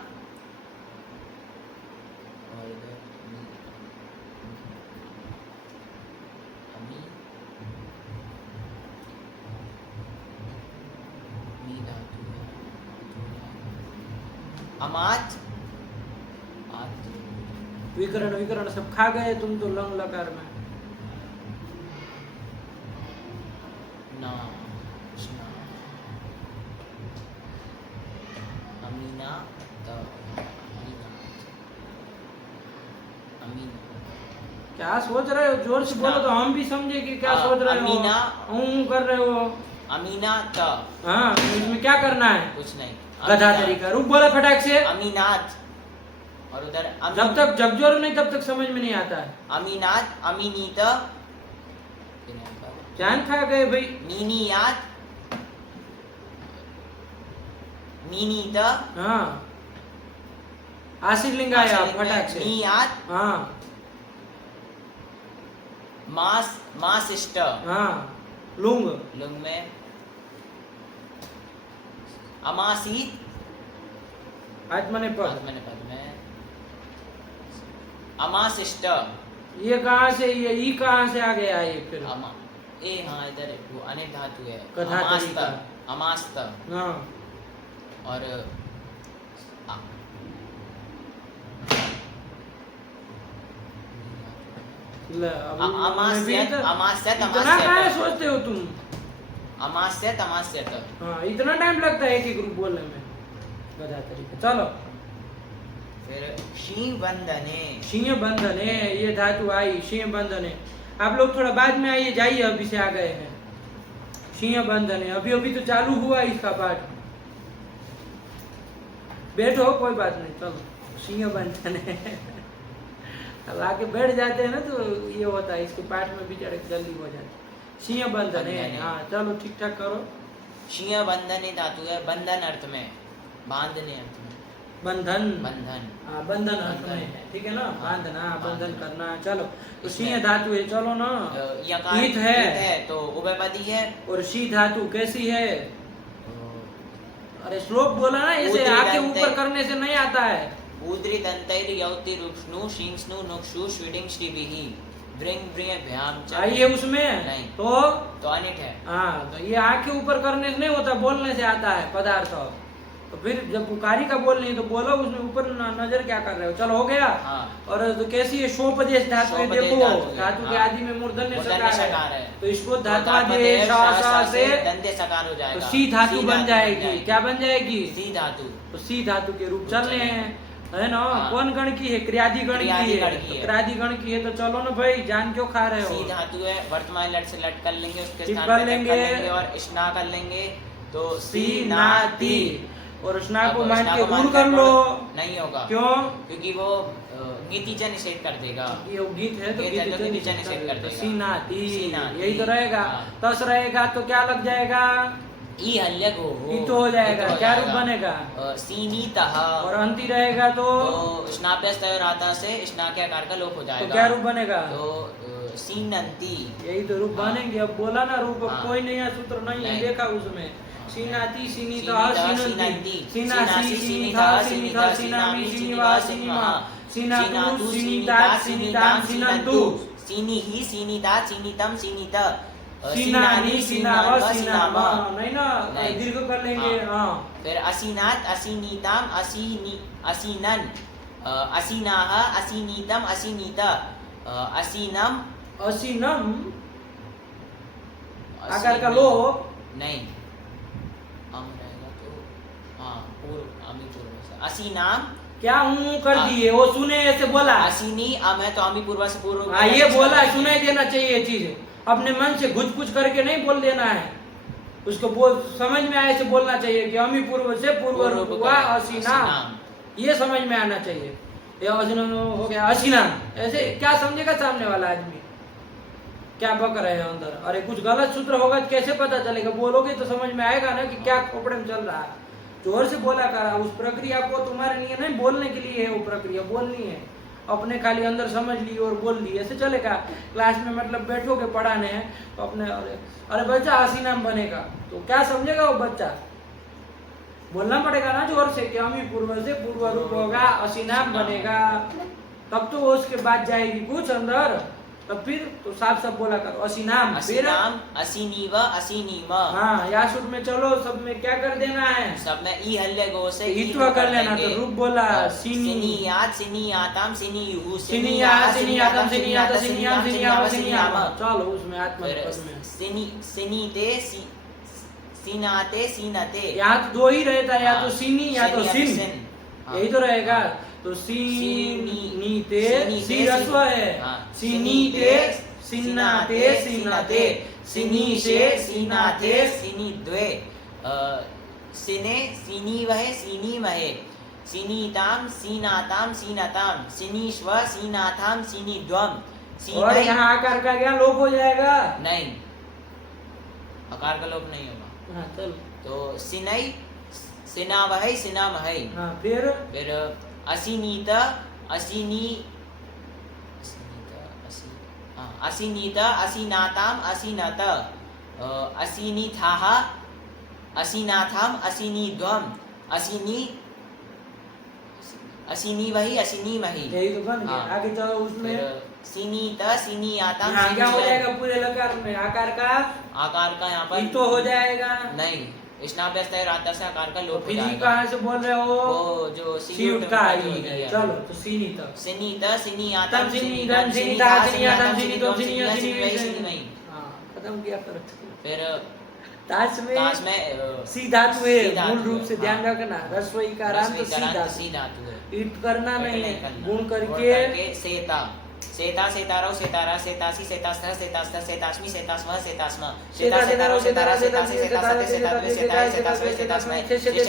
और इधर अमात विकरण विकरण सब खा गए तुम तो लंग लकार में। ना अमीना तो अमीना। क्या सोच रहे हो? जोर से बोलो तो हम भी समझे कि क्या सोच रहे हो। अमीना कर रहे हो। अमीना तो हाँ, इसमें क्या करना है? कुछ नहीं। गधा तरीका। रुक बोला फटाक से। अमीनात। और उधर जब जोर नहीं तब तक समझ में नहीं आता है। अमीनात अमीनीत। जान खा गए भाई। मीनियात मीनीत। हाँ आशीर्लिंग लिंग आया फटाक से। मीयात। हाँ मास मासिष्ट। हाँ लुंग लुंग में अमासीत। आत्मनेपद में अमासिष्ट। ये कहाँ से? ये ई कहाँ से आ गया? ये फिर हाँ इधर वो अनेक धातु है। अमास्त अमास्त। हाँ और अमास्यत अमास्यत इतना कहाँ सोचते हो तुम? अमास्यत अमास्यत। हाँ इतना टाइम लगता है एक ही ग्रुप बोलने में। गधा तरीका। चलो फिर शी बंधने। सिंह बंधने ये धातु आई। सिंह बंधने। आप लोग थोड़ा बाद में आइए, जाइए, अभी से आ गए हैं। सिंह बंधने अभी अभी तो चालू हुआ इसका पाठ। बैठो कोई बात नहीं। चलो सिंह बंधने अब आके बैठ जाते हैं ना तो ये होता है, इसके पाठ में भी जल्दी हो जाता है। सिंह बंधने। हाँ चलो ठीक ठाक करो। सिंह बंधने धातु है बंधन अर्थ में, बांधने अर्थ में। बंधन बंधन। हाँ बंधन अर्थ में। ठीक है ना? बांधना बंधन करना। चलो तो सिंह धातु है। चलो ना ईत है तो उभयपदी है। और शी धातु कैसी है? अरे श्लोक बोला ना, ऐसे आके ऊपर करने से नहीं आता है। ऊद्री दंतैर यौति रुक्ष्णु शिंस्नु नुक्षु श्विडिंग श्रीभिः। व्रिंग व्रिय भ्याम च आई है उसमें नहीं। तो अनिट है। हाँ, तो ये आंखें ऊपर करने से नहीं होता, बोलने से आता है पदार्थ। तो फिर जब पुकारी का बोल नहीं तो बोलो, उसमें ऊपर नजर क्या कर रहे हो। चलो हो गया। हाँ। और तो कैसी है शोपदेश धातु है, शोपदेश देखो धातु है, धातु के हाँ। आदि में मूर्धन्य मूर्धन्य सकार सकार है, है। तो इसको तो धात्वादेश सा से दंते सकार हो जाएगा, तो सी धातु बन जाएगी। क्या बन जाएगी? सी धातु। तो सी धातु के रूप चल रहे हैं, है ना। हाँ। कौन गण की है? क्रियादि गण की क्रियादि है। गण की तो है। क्रियादि गण की है, तो चलो ना भाई, जान क्यों खा रहे सी हो। धातु है, वर्तमान लट से लट कर लेंगे, उसके टिप स्थान कर पे लेंगे। कर लेंगे और स्ना कर लेंगे, तो सी ना ती, और स्ना को अब मान स्ना के को मान दूर कर कर लो। नहीं होगा, क्यों? क्योंकि वो गीतिचा निषेध कर देगा। ये गीत है तो गीत है तो गीत गीतिचा निषेध कर तो देगा। सीनाती, सीनाती। यही तो रहेगा। हाँ। तस रहेगा तो क्या लग जाएगा? ई हल्य को ई तो हो जाएगा। हो क्या रूप जाएगा। बनेगा? सीनीतः, और अंति रहेगा तो स्नाप्यस्तय और आता से स्ना के आकार का लोप हो जाएगा। तो क्या रूप बनेगा? तो सीनंती। यही तो रूप हाँ। बनेंगे। अब बोला ना रूप, हाँ। कोई नया सूत्र नहीं है, नहीं। देखा उसमें। सीनाती, सीनीता, सीनीता, सीनंती, सीनंती, सीनासी, सीनीता, सीनीता, सीनामी, सीनीवा, सीनीमा, सीनातु, सीनीतात, सीनीताम, सीनंतु, सीनी ही, सीनीता, सीनीतम, सीनीत, सीनानी, सीनावा, सीनामा। नहीं ना, नहीं। दीर्घ कर लेंगे। हाँ। फिर असीनात, असीनीताम, असीनी, असीनन, असीनाह, असीनीतम, असीनीत, असीनम, असीनम आकार का लोप नहीं, अम रहेगा तो हाँ, पूर्व अमी पूर्व से असीनाम। क्या हूँ कर हाँ। दिए, वो सुने ऐसे बोला। असीनी अम है तो अमी पूर्व से पूर्व। हाँ, ये बोला, सुनाई देना चाहिए ये चीज, अपने मन से घुच पुछ करके नहीं बोल देना है उसको, बोल समझ में आए से बोलना चाहिए कि अमी पूर्व से पूर्व रूप हुआ असीनाम, ये समझ में आना चाहिए। ये असीनाम हो गया, असीनाम ऐसे क्या समझेगा सामने वाला आदमी, क्या बक रहे हैं अंदर। अरे कुछ गलत सूत्र होगा तो कैसे पता चलेगा, बोलोगे तो समझ में आएगा ना कि क्या खोपड़े में चल रहा है। जोर से बोला करा, उस प्रक्रिया को तुम्हारे लिए नहीं, बोलने के लिए है वो प्रक्रिया, बोलनी है। अपने खाली अंदर समझ ली और बोल ली ऐसे चलेगा। क्लास में मतलब बैठोगे पढ़ाने हैं तो अपने अरे बच्चा असीनाम बनेगा, तो क्या समझेगा वो बच्चा, बोलना पड़ेगा ना जोर से कि अमी पूर्व से पूर्व रूप होगा, असीनाम बनेगा, तब तो उसके बाद जाएगी कुछ अंदर। तब फिर तो साफ साफ बोला करो, असीनाम, फिर असीनाम, असीनीव, असीनीम। हाँ, यासुट में चलो, सब में क्या कर देना है, सब में ई हल्य गो से ईत्व कर लेना। तो रूप बोला सिनी, सिनीयात, सिनीयाताम, सिनीयुः, सिनिया, सिनियातम, सिनियात, सिनियाम, सिनियाव, सिनियाम। चलो उसमें आत्मपद में सिनी, सिनीते, सीनाते, सीनते। यहाँ तो दो ही रहता है, या तो सिनी या तो सिनी, सिन, यही तो रहेगा। तो सीनीते, सी रस्व है, सीनीते, सिन्नाते, सीनाते, सिनी से सीनाते, सिनी द्वे, सिने, सीनी वहे, सीनी वहे, सीनीताम, सीनाताम, सीनताम, सिनीश्व, सीनाथाम, सीनीद्वम। और यहाँ आकार का क्या लोप हो जाएगा? नहीं, आकार का लोप नहीं होगा। हाँ चल, तो सिनई, सिनावहै, सिनामहै। हाँ फिर असीनीत, असीनी, असीनीत, असीनाताम, असीनत, असीनीथाः, असीनाथाम, असीनीद्वम, असीनी, असीनीवहि, असीनीमहि। यही तो बन गया। हाँ। आगे चलो उसमें सीनीत, सीनीयाताम, यहाँ क्या हो सीनीवहि। जाएगा पूरे लकार में, आकार का आकार का यहाँ पर तो हो जाएगा। नहीं, स्नाप्यस्तय राता से आकार का लोप हो फिर ही जाएगा। कहाँ से बोल रहे हो? वो जो सीट का ही है। चलो तो सीनी तक सिनीत, सिनीयातम, सिनीतम, सिनीता, सिनीयातम, सिनीतम, सिनीय, सिनीवहि, सिनीमहि। हाँ, खत्म किया तरह। फिर ताश में सी सी धातु है, धातु मूल रूप है, से हाँ। ध्यान रखना, रस्वई का राम तो सी धातु, सी धातु है। ईट करना नहीं है, करना। गुण गुण करके सेता, सेता, सेतारौ, सेतारा, सेतासी, सेतास्थ, सेतास्थ, सेतास्मी, सेतास्म, सेतास्म, सेता, सेतारौ, सेतारा, सेतासी, सेतास्ते, सेताद्वे, सेताय, सेतास्वे, सेतास्मै, शेष्यति,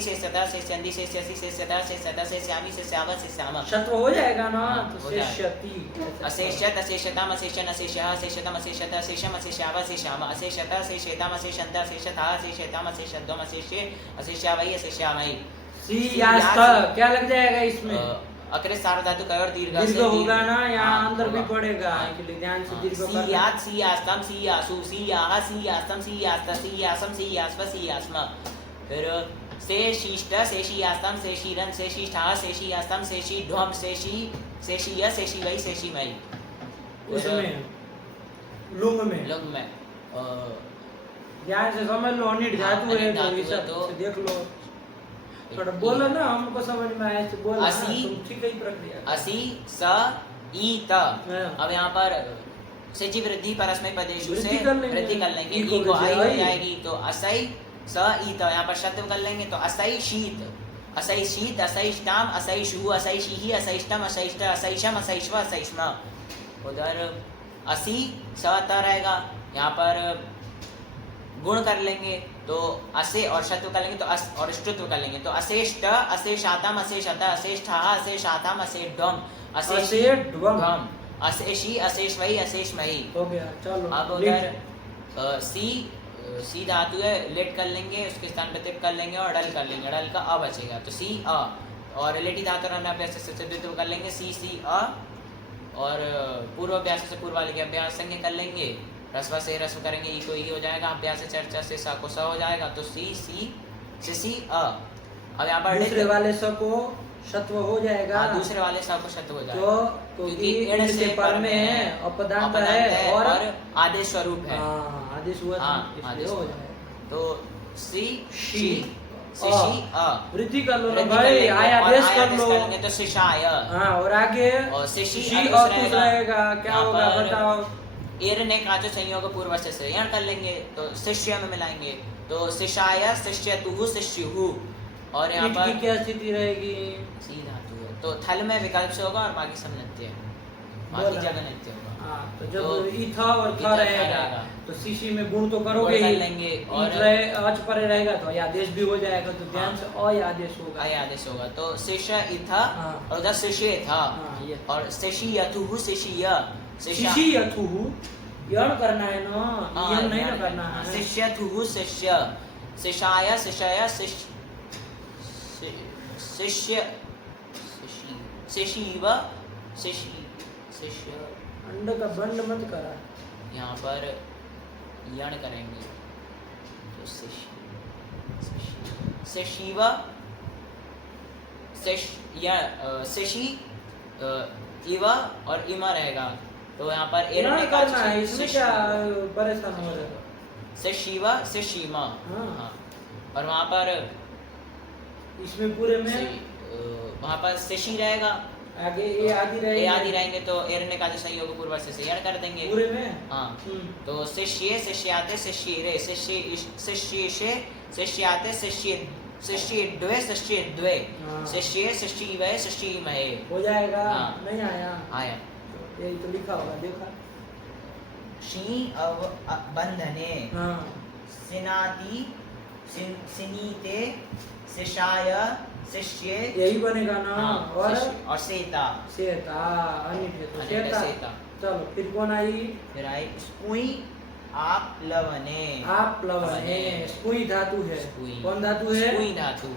शेष्यता, शेष्यन्ति, शेष्यसि, शेष्यता, शेष्यता, शेष्यामि, शेष्याव, शेष्याम। शत्व हो जाएगा ना, तो हो जाएगा। शेष्यति। अशेष्यत, अशेष्यताम, अशेष्यन्, अशेष्यः, अशेष्यतम, अशेष्यत, अशेष्यम, अशेष्याव, अशेष्याम, अशेष्यत, अशेष्यताम, अशेष्यन्त, अशेष्यथः, अशेष्यताम, अशेष्यद्वम्, अशेष्ये, अशेष्यावै, अशेष्यामहि। सियास्त क्या लग जाएगा इसमें? अक्रे सार्वधातु का और दीर्घ दीर्घ होगा ना, यहाँ हाँ, अंदर भी होगा। पड़ेगा, हाँ। इसलिए ध्यान से दीर्घ करना। सियात, सियास्तम, सियासु, सियाह, सियास्तम, सियास्त, सियासम, सियास्व, सियास्म। फिर शेषिष्ट शेषियास्तम शेषिरन शेषिष्ठा शेषियास्तम शेषिध्वम शेषिय शेषिवै शेषिमयी। उसमें लुंग में ध्यान से समझ लो, अनिट धातु है तो ये सब तो देख लो, थोड़ा बोलो ना, हमको समझ में आया तो बोलो ना, असी तुम ठीक ही प्रक्रिया। असि स ई त। अब यहाँ पर सेची वृद्धि परस्मै पदेषु से वृद्धि कर लेंगे, ई को आई हो जाएगी तो असई स ई त। यहाँ पर शब्द कर लेंगे तो असई शीत, असई शीत, असईष्टाम, असईषु, असईषिहि, असईष्टम, असईष्ट, असईषम, असईष्व, असईष्म। उधर असि स त रहेगा, यहाँ पर गुण कर लेंगे तो असे और शत्व कर लेंगे तो अस और ष्टुत्व कर लेंगे तो अशेष्ट, अशेषातम, अशेषत, अशेष्ठा, अशेषातम, अशेष्ढम, अशेष्ढम, अशेषी, अशेषवै, अशेषमयी। हो गया, चलो। अब उधर सी धातु है, लेट कर लेंगे, उसके स्थान पे तिप कर लेंगे और डल कर लेंगे, डल का अ बचेगा तो सी अ। और लेटी धातु अभ्यास से द्वित्व कर लेंगे सी अ, और पूर्व अभ्यास से पूर्व वाले के अभ्यास संज्ञा कर लेंगे, रस्व से रस्व करेंगे, ई को ई हो जाएगा, अभ्यास से चर्चा से सा को स हो जाएगा तो सी अ। अब यहाँ पर दूसरे वाले स को शत्व हो जाएगा, दूसरे वाले सा को शत्व हो जाएगा तो क्योंकि इण से पर में है, अपदांत है और आदेश स्वरूप है, आदेश हुआ इसलिए हो जाएगा तो सी शी वृद्धि कर लो ना भाई, आया आदेश कर लो तो शिशाय। हाँ, और आगे और शिशी और कुछ रहेगा, क्या होगा बताओ। एर ने काचो संयोग पूर्व से संयण कर लेंगे तो शिष्य में मिलाएंगे तो शिशाय, शिष्यतुः, शिष्युः। और यहाँ पर क्या स्थिति रहेगी, सी धातु है तो थल में विकल्प से होगा और बाकी सब नित्य है, बाकी जगह नित्य होगा। तो जब ई था और था रहेगा तो शिशि में गुण तो करोगे ही लेंगे, और अच पर रहेगा तो आदेश भी हो जाएगा, तो ध्यान से अय आदेश होगा, अय आदेश होगा तो शिष्य इथा और उधर शिष्य था, और शिष्यतुः, शिष्य शिष्यतुः यण करना है ना, यण नहीं ना करना है। शिष्यतुः शिष्य, शिशाय शिशय, शिष्य, शिशीव, शिष्य। अंड का बंड मत करा, यहाँ पर यण करेंगे तो शिशिव, शिशी इव और इमा रहेगा तो यहाँ पर करना है, इसमें क्या परेशान हो रहे हो। शिशिव, शिशिमा, और वहाँ पर इसमें पूरे में वहाँ पर शिशी रहेगा, आगे ए आदि रहेंगे, ए आदि रहेंगे तो एरने का जो संयोग पूर्व से यण कर देंगे पूरे में। हाँ, तो शिष्ये, शिष्याते, शिष्येरे, शिष्येशे, शिष्याते, शिष्येद्वे, शिष्येद्वे, शिष्ये, शिष्यिवे, शिष्यिमहे। हो जाएगा। नहीं आया, आया यही तो लिखा होगा, देखा। शी अव बंधने, सिनाति, सिनीते, शिशाय, शिष्ये, यही बनेगा ना। और सेता, सेता अनिट है तो सेता। चलो फिर कौन आई, फिर आई स्कुई, आप लवने, आप लवने, स्कुई धातु है। कौन धातु है, स्कुई धातु।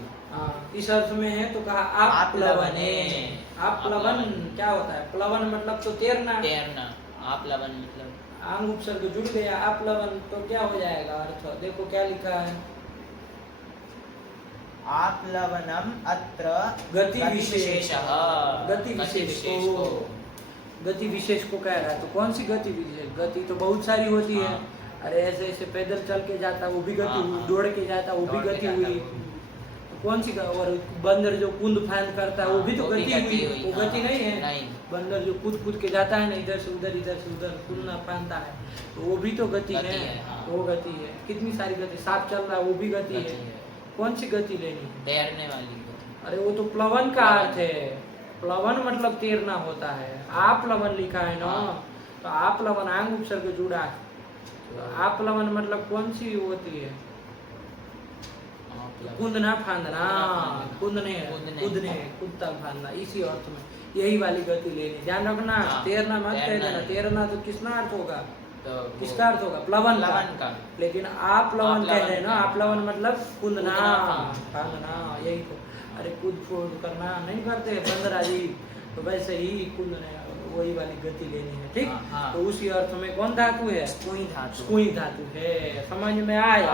इस अर्थ में है तो कहा आप लवने। आप प्लवन क्या होता है, प्लवन मतलब तो तैरना, तैरना, आप लवन मतलब आंग उपसर्ग जुड़ गया, आप लवन तो क्या हो जाएगा अर्थ, देखो क्या लिखा है, आप्लवनम अत्र गति विशेष, गति विशेष को कह रहा है। तो कौन सी गति विशेष, गति तो बहुत सारी होती है। अरे ऐसे ऐसे पैदल चल के जाता वो भी गति हुई, दौड़ के जाता वो भी गति हुई, तो कौन सी। और बंदर जो कूद फांद करता है वो भी तो गति हुई, वो गति नहीं है। बंदर जो कूद के जाता है ना, इधर से उधर कूदना फांदता है, तो वो भी तो गति है, वो गति है। कितनी सारी गति, सांप चल रहा है वो भी गति है। कौन सी गति लेनी है, तैरने वाली। अरे वो तो प्लवन का अर्थ है, प्लवन मतलब तैरना होता है। आप लवन लिखा है ना, तो आप लवन आंग उपसर्ग जुड़ा है, तो आप लवन मतलब कौन सी होती है, कूदना फांदना, कूदने, कूदता फांदना, इसी अर्थ में यही वाली गति लेनी। ध्यान रखना, तैरना मत कह देना, तैरना तो किसना अर्थ होगा, किसका अर्थ होगा, प्लवन का। लेकिन आप लवन कह रहे हैं ना, आप लवन मतलब कूदना फांदना, यही तो। अरे कूद फूद करना नहीं करते बंदर आदि, तो वैसे ही कूदने वही वाली गति लेनी है, ठीक। तो उसी अर्थ में कौन धातु है, स्कुई धातु है। समझ में आया,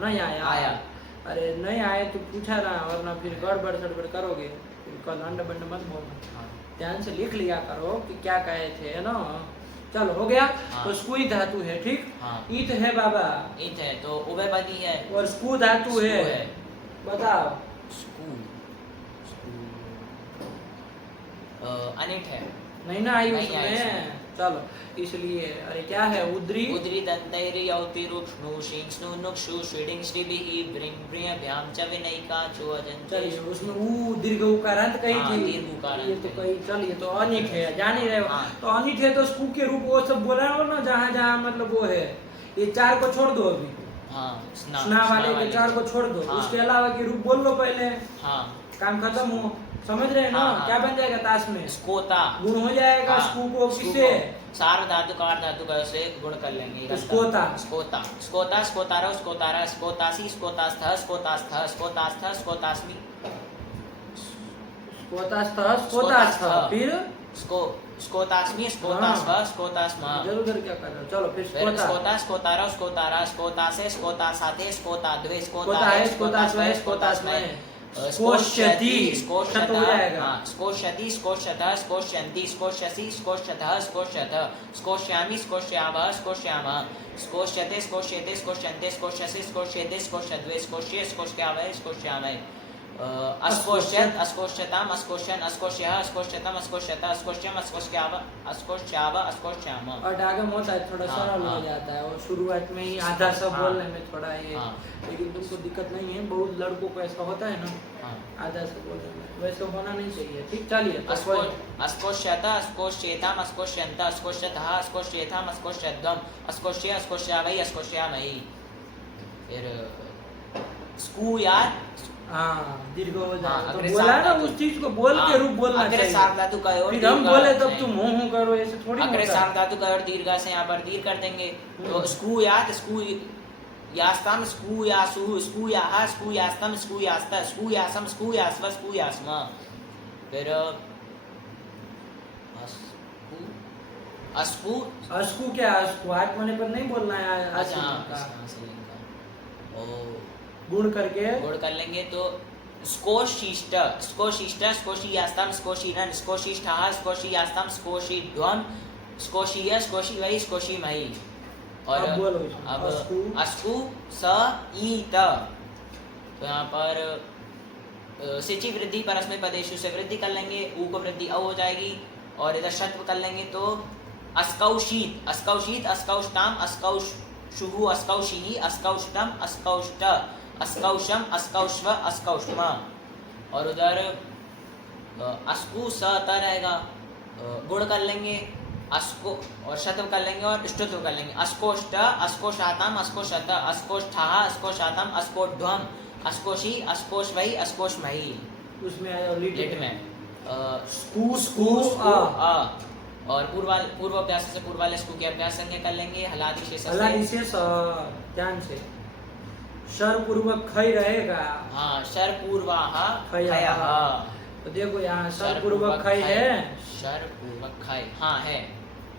नहीं आया, अरे नहीं आए तो पूछा ना, वरना फिर गड़बड़ सड़बड़ करोगे, फिर कल अंड बंड मत बोलना। हाँ। ध्यान से लिख लिया करो कि क्या कहे थे, है ना। चलो हो गया। हाँ। तो स्कूई धातु है, ठीक। हाँ। ईट है बाबा, ईट है तो उभयपदी है। और स्कू धातु स्कू है, बताओ। स्कू अनिट है। नहीं ना आई नहीं आई उसमें। उसमें। चलो इसलिए, अरे क्या है, उद्री उद्री दंतैरि यौति रुक्ष्णु शिंक्ष्णु नुक्षु श्रीडिंग श्रीभिः ब्रिंग ब्रियभ्याम च विनयिका चो अजंते। चलिए उसमें ऊ दीर्घ उकारांत कही हाँ, थी। दीर्घ उकारांत ये तो है। कही, चलिए तो अनिट है, जान ही रहे हो। हाँ। तो अनिट है तो स्कू के रूप वो सब बोला हो ना, जहाँ जहाँ मतलब वो है। ये चार को छोड़ दो अभी, हाँ, स्ना वाले के चार को छोड़ दो। हाँ। उसके अलावा के रूप बोल लो पहले, हाँ। काम खत्म हो। समझ रहे हैं ना। हाँ, हाँ। क्या बन जाएगा ताश में, स्कोता गुण हो जाएगा। हाँ, स्कू को स्कू किसे, को सार्व धातु कार धातु का से गुण कर लेंगे। स्कोता। स्कोता स्कोता स्कोतारो स्कोतारा स्कोतासी स्कोतास्थ स्कोतास्थ स्कोतास्थ स्कोतास्मि स्कोतास्थ स्कोतास्थ, फिर स्कोतास्मि स्कोतास्व स्कोतास्म। जरूर इधर क्या कर रहे हो। चलो फिर फिर स्कोता, स्कोता स्कोतारो स्कोतारा स्कोतासे स्कोतासाते स्कोताद्वे स्कोता है, स्कोतास्वय, स्कोतास्मय। स्कोष्यति, शत हो जाएगा। स्कोष्यति स्कोष्यतः स्कोष्यन्ति स्कोष्यसि स्कोष्यतः स्कोष्यथ स्कोष्यामि स्कोष्यावः स्कोष्यामः स्कोष्यते स्कोष्येते स्कोष्यन्ते स्कोष्यसि स्कोष्येते स्कोष्यद्वे स्कोष्ये स्कोष्यावः स्कोष्यामः अस्कोष्यत् अस्कोष्यताम् अस्कोष्यन् अस्कोष्यः अस्कोष्यतम् अस्कोष्यत अस्कोष्यम् अस्कोष्याव अस्कोष्याव अस्कोष्याम। और आगे होता है थोड़ा हाँ, सरल हो हाँ। जाता है, और शुरुआत में ही आधा सब हाँ। बोलने में थोड़ा ये, हाँ। लेकिन तुमको दिक्कत नहीं है। बहुत लड़कों को ऐसा होता है ना, हाँ। आधा सब बोलने में, वैसे होना नहीं चाहिए। ठीक, चलिए तो अस्कोष्यत अस्कोष्येताम् अस्कोष्यन्त अस्कोष्यतः अस्कोष्येथाम् अस्कोष्यध्वम् अस्कोष्ये अस्कोष्यावै अस्कोष्यामहि। फिर स्कूयात्, हाँ दीर्घ हो हाँ, जाएगा। तो अग्रे बोला ना, सार्वधातु। उस चीज को बोल के हाँ, रूप बोलना अग्रे चाहिए। सार्वधातु का और फिर हम दीर्घ बोले तब नहीं। तुम हो करो, ऐसे थोड़ी अग्रे होता है। सार्वधातु का और दीर्घ से यहाँ पर दीर्घ कर देंगे। तो स्कूयात् स्कूयास्तम स्कूयासुः स्कूयाः स्कूयास्तम स्कूयास्त स्कूयासम स्कूयास्व स्कूयास्म। फिर अस्कू अस्कू क्या, अस्कू हाथ होने पर नहीं बोलना है। अच्छा अस्कू का ओ गुण करके गुण कर लेंगे तो स्कोशिष्ट स्कोशिष्ट स्कोशियास्तम स्कोशिरन स्कोशिष्ठः स्कोशियास्तम स्कोशिध्वम स्कोशीय स्कोशिवै स्कोशिमहि। और अब बोलो इसमें। अब अस्कु। अस्कु स ईत। तो यहाँ पर सिचि वृद्धि परस्मै पदेषु से वृद्धि कर लेंगे, ऊ को वृद्धि अ हो जाएगी, और इधर शत्व कर लेंगे तो अस्कौशीत अस्कौशीत अस्कौष्टाम अस्कौशुः अस्कौशिः अस्कौष्टम अस्कौष्ट अस्कौशम अस्कौष्व अस्कौष्म। और उधर अस्कु स त रहेगा, गुण कर लेंगे अस्को, और शत्व कर लेंगे और ष्टुत्व कर लेंगे। अस्कोष्ट अस्कोशाताम अस्कोशत अस्कोष्ठाः अस्कोशातम अस्कोध्वम अस्कोशी अस्कोष्वै अस्कोष्महि। उसमें आया लिट में स्कू स्कू स्कू आ। और पूर्व अभ्यास से पूर्वाले स्कू के अभ्यास संज्ञा कर लेंगे। हलादि शेष हला विशेष ध्यान से शर पूर्वक खय रहेगा। हाँ, शर पूर्वाः खयः। खयः। तो देखो यहाँ शर पूर्वक खय है, शर पूर्वक खय, हाँ है,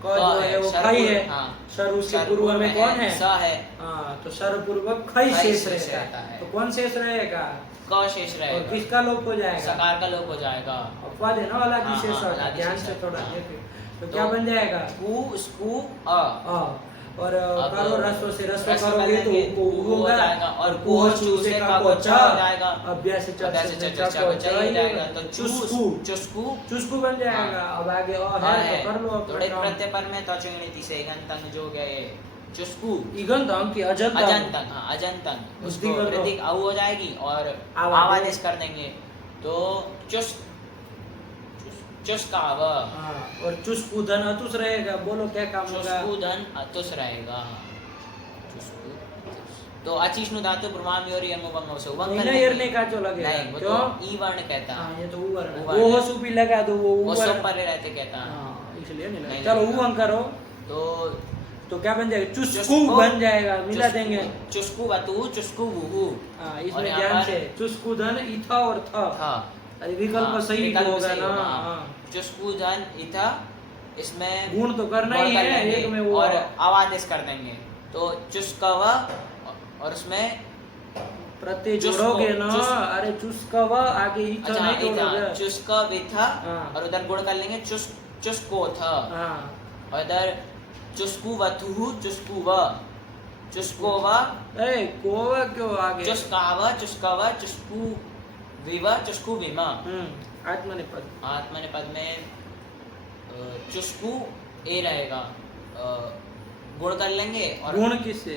क जो है वो शर खय पूर्व- है। हाँ, शर उसके शर पूर्व में कौन है, स है, हाँ, तो शर पूर्वक खय खय शेष शेष रहता रहेगा। है। तो कौन शेष रहेगा, क शेष और रहेगा, किसका लोप हो जाएगा, सकार का लोप हो जाएगा। अपवाद है ना वाला हाँ, विशेष हाँ, हलादि ध्यान शेष से है। थोड़ा हाँ। देखे। तो क्या बन जाएगा, कु स्कू अ। और अब करो रस्व से रस्व रस्व करोगे कर तो लेंगे, वो वो हो होगा, जाएगा, और को चू से का को च हो जाएगा, अभ्यास से अभ्यास से च को च ही जाएगा। तो चुस्कू चुस्कू चुस्कू बन जाएगा। अब आगे अ है तो कर लो अपना थोड़े काम। प्रत्यय पर में तो चिंगणिति से गंतंग जो गए चुस्कू इगंत अंक की अजंत अजंतंग, हाँ अजंतंग, उसको वृद्धि कर दो। वृद्धि औ हो जाएगी और आवादेश आवादेश कर देंगे। तो चुस्क चुस्काव, और चुस्कू धन अतुस रहेगा। बोलो क्या काम होगा, चुस्कू धन अतुस रहेगा। चुस्कू तो अचिष्णु धातु प्रमाण योरी अंगो बंगो से वंग नहीं येरने का जो लगेगा, नहीं, वो क्यों, तो ई वर्ण कहता हाँ है, ये तो ऊ वर्ण है। ऊ वर्ण वो है। हो सुपी लगा दो, वो ऊ वो वर्ण। सब परे रहते कहता है। हाँ, इसलिए नहीं नहीं लगा। चलो लगेगा। ऊ अंक करो तो क्या बन जाएगा, चुस्कू चुस्कू बन जाएगा, मिला देंगे। चुस्कू वतु चुस्कू वुहु। हाँ, और इसमें यहाँ ध्यान पर- से चुस्कू धन इथा और था। था अरे विकल्प हाँ, सही विकल्प होगा सही ना। होगा। हाँ। चुस्कू धन इथा, इसमें गुण तो करना गुण ही कर है, लेंगे एक में वो और आवादेश कर देंगे। तो चुस्कव, और उसमें प्रत्यय चुस्को- जोड़ोगे ना, चुस- अरे चुस्कव आगे ही अच्छा नहीं इथा जोड़ोगे। चुस्क विथ हाँ। और उधर गुण कर लेंगे चुस्को था हाँ और इधर चुस्कू वथु चुस्कू व चुस्को व ए कोवा क्यों आगे? चुस्काव चुस्कू विव चुस्कू विमा आत्मनेपद। आत्मनेपद में चुस्कू ए रहेगा गुण कर लेंगे और गुण किससे?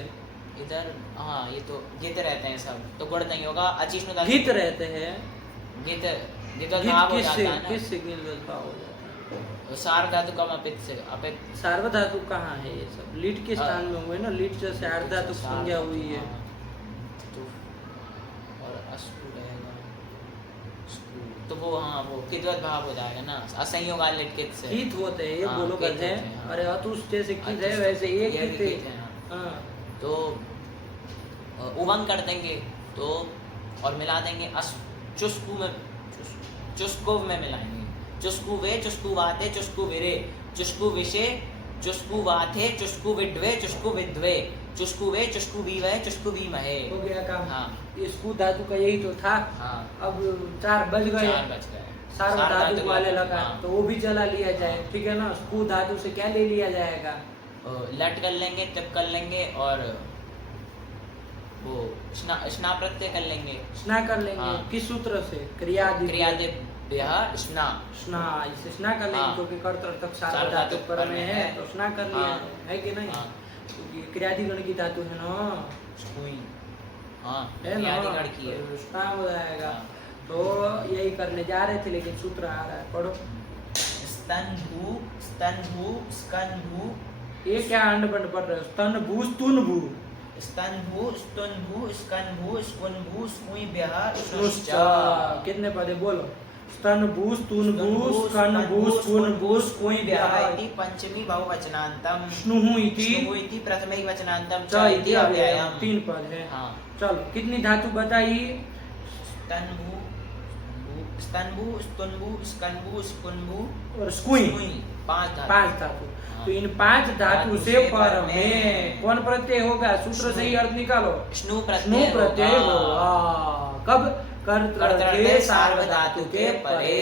इधर हाँ ये तो गीत रहते हैं सब तो गुण नहीं होगा अचिष्णु धातु गीत रहते हैं। गीत गीत गीत भाव हो किससे? जाता है ना किससे गीत भाव हो जाता है? सार धातु का अपित से अपित सार्वधातु कहाँ है ये सब? लीट के स्थान में हुए ना, लीट जैसे अर्धातु संज्ञा हुई है। तो और अस्तु रहेगा तो वो हाँ वो किद्वत भाव हो जाएगा ना असंयोग आलिट कित से गीत होते हैं ये हाँ, बोलो गीत करते हैं। होते हैं, हाँ। अरे अतुष जैसे गीत है अतुष वैसे एक ये गीत भी है। गीत है, हाँ। हाँ तो उवंग कर देंगे तो और मिला देंगे चुस्कू में चुस्को में मिलाएंगे चुस्कू वे चुस्कू वाते चुस्कू विरे चुस्कू विषे चुस्कू वाथे चुस्कू विड्वे चुस्कू विद्वे चुस्कू वे चुस्कू वीवे चुस्कू वीमहे हो गया काम। हाँ ये स्कू धातु का यही तो था। हाँ अब 4 बज गए। चार बच गए सार्वधातु वाले लगा हाँ। तो वो भी चला लिया जाए, ठीक है ना। स्कू धातु से क्या ले लिया जाएगा? लट कर लेंगे टिप कर लेंगे और वो स्ना प्रत्यय कर लेंगे स्ना कर लेंगे। हाँ। किस सूत्र से? क्रियादि क्रियादिभ्यः स्ना स्ना, इसे स्ना कर लेंगे हाँ। क्योंकि कर्तृ तक सार्वधातु सार्वधातुक पर पर में में है है। तो स्ना कर लिया हाँ। है कि नहीं? हाँ। क्योंकि क्रियादिगण की धातु है ना, स्कुई हाँ है ना, क्रियादिगण की है तो स्ना हो जाएगा। हाँ। तो यही करने जा रहे थे लेकिन सूत्र आ रहा है, पढ़ो। स्तनभू स्कनभू ये क्या अंड बंड पढ़ रहे हो? स्तन भू स्तून भू स्तनभू स्तुनभू स्कनभू स्कुनभू स्कुइभ्यः स्नुश्च। स्नुश्च कितने पदे बोलो? स्तन भू स्तून भू स्कन भू स्कुन भू स्कुइभ्यः इति पंचमी बहुवचनान्तम स्नुहु इति स्नुः इति प्रथमे वचनान्तम च इति अव्ययम्। अव्ययम् 3 पद है। हाँ चलो कितनी धातु बताई? स्तनभू स्तनभू स्तुनभू स्कनभू स्कुनभू और स्कुई 5 धातु 5 धातु। हाँ। तो इन 5 धातु धातु से से पर पर में में कौन प्रत्यय होगा? सूत्र से ही अर्थ निकालो। स्नु स्नु प्रत्यय होगा। कब? कर्तृ कर्तृ के के सार्वधातु के परे।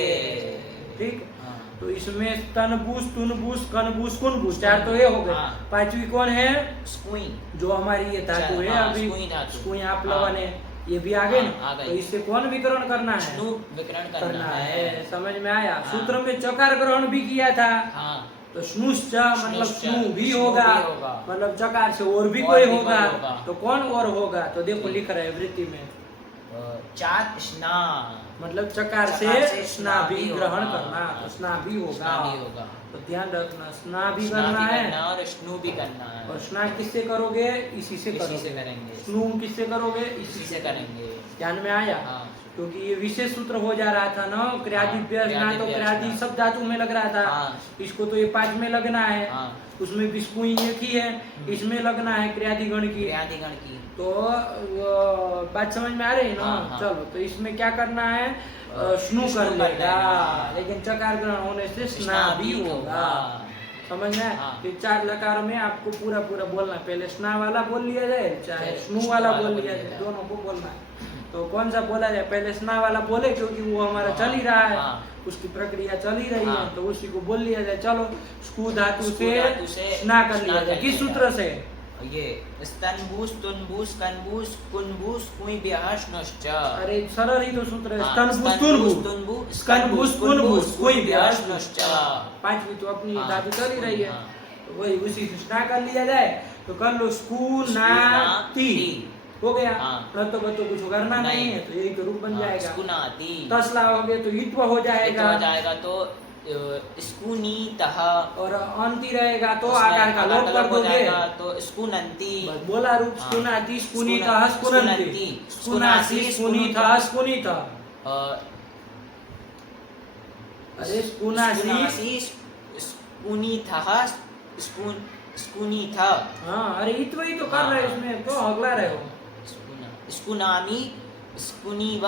ठीक। हाँ। तो इसमें स्तनभू स्तुनभू स्कनभू स्कुनभू 4 तो ये हो गए। हाँ। 5वीं कौन है? स्कुई जो हमारी ये धातु है हाँ, अभी स्कुई धातु। स्कुई आप हाँ। लोगों ने ये भी आ गए हाँ, ना। आ गई। तो इससे कौन विकरण करना है? स्नु विकरण करना है। समझ में आया? हाँ। सूत्र में चकार ग्रहण भी किया था। हाँ तो स्नुश्च मतलब स्नुश्च, स्नु भी स्नु होगा, भी होगा। मतलब चकार से और भी और कोई भी कोई होगा। होगा। तो कौन और होगा? तो देखो लिख रहे हैं वृत्ति में, चात स्ना मतलब चकार से स्ना भी ग्रहण करना। तो स्ना भी स्ना भी होगा। होगा तो ध्यान रखना, स्ना भी स्ना करना भी है। करना और स्नु भी करना है और स्ना किससे करोगे? इसी से इसी से करोगे। करेंगे स्नु किससे करोगे? इसी से करेंगे ध्यान में आया? हाँ क्योंकि ये विशेष सूत्र हो जा रहा था ना, क्रियादिभ्य स्ना, तो क्रियादि सब धातु में लग रहा था। हाँ। इसको तो ये 5 में लगना है। हाँ उसमें बिस्कुई एक ही है, इसमें लगना है क्रियादिगण की। क्रियादिगण की तो बात समझ में आ रही है ना? हाँ, हाँ। चलो तो इसमें क्या करना है? स्नु स्नु कर कर लेगा, लेगा। लेकिन चकार ग्रहण होने से स्ना भी होगा। समझ में? हाँ। तो 4 लकार में आपको पूरा पूरा बोलना है। पहले स्ना वाला बोल लिया जाए, चाहे चाहे स्नु वाला बोल लिया जाए, दोनों को बोलना है। तो कौन सा बोला जाए? पहले स्ना वाला बोले क्योंकि वो हमारा हाँ, चल ही रहा है। हाँ। उसकी प्रक्रिया चल ही रही है, हाँ। तो उसी को बोल लिया जाए। चलो स्कू धातु स्कू धातु से से स्ना कर स्ना लिया जाए। कर किस लिया सूत्र से? ये स्तनभू स्तुनभू स्कनभू स्कुनभू स्कुइभ्यः स्नुश्च अरे सरल ही तो सूत्र है। हाँ, स्तनभू स्तनभू, स्तुनभू स्तुनभू, स्कनभू स्कुनभू स्कुइभ्यः स्नुश्च। 5वीं तो अपनी हाँ, धातु चल ही रही है। हाँ। तो वही उसी से स्ना कर लिया जाए। तो कर लो स्कूनाति, हो गया। हाँ। तो कुछ करना नहीं है, तो यही तो रूप बन जाएगा। स्कुनाति तसला हो गया तो इत्व हो जाएगा। हो जाएगा तो स्कुनीतः और अंति रहेगा तो उसमें आकार का लोप कर हो दोगे। जाएगा तो स्कुनंती बस बोला रूप। हाँ। स्कुनाति स्कुनीतः स्कुनन्ति स्कुनासि स्कुनीतः स्कुनीतः। अरे स्कुनासि स्कुनीथः स्कुनीथ हाँ, अरे इत्व ही तो कर रहे हो इसमें, तो अगला रहे हो। स्कुनामी स्कुनीव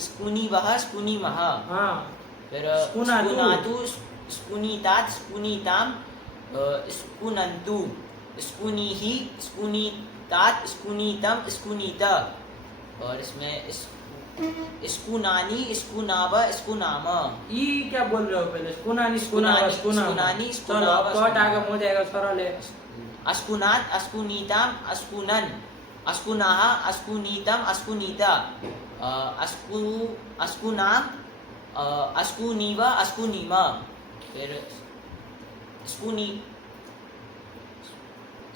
स्कुनीवः स्कुनीमः हाँ फिर स्कुनातु। स्कुनातु स्कुनीतात् स्कुनीताम स्कुनन्तु स्कुनीहि स्कुनीतात् स्कुनीतम स्कुनीत और इसमें स्कूनानी, स्कूनाव, स्कूनाम। ई क्या बोल रहे हो पहले? स्कूनानी, स्कूनानी, स्कूनानी, स्कूनानी, चलो अब स्कूनावा, कट आगे हो जाएगा, सरल है। अस्कुनात, अस्कुनीताम, अस्कुनन, अस्कुनाह, अस्कुनीतम, अस्कुनीता, अस्कु, अस्कुनाम, अस्कुनीव, अस्कुनीम। फिर स्कूनी,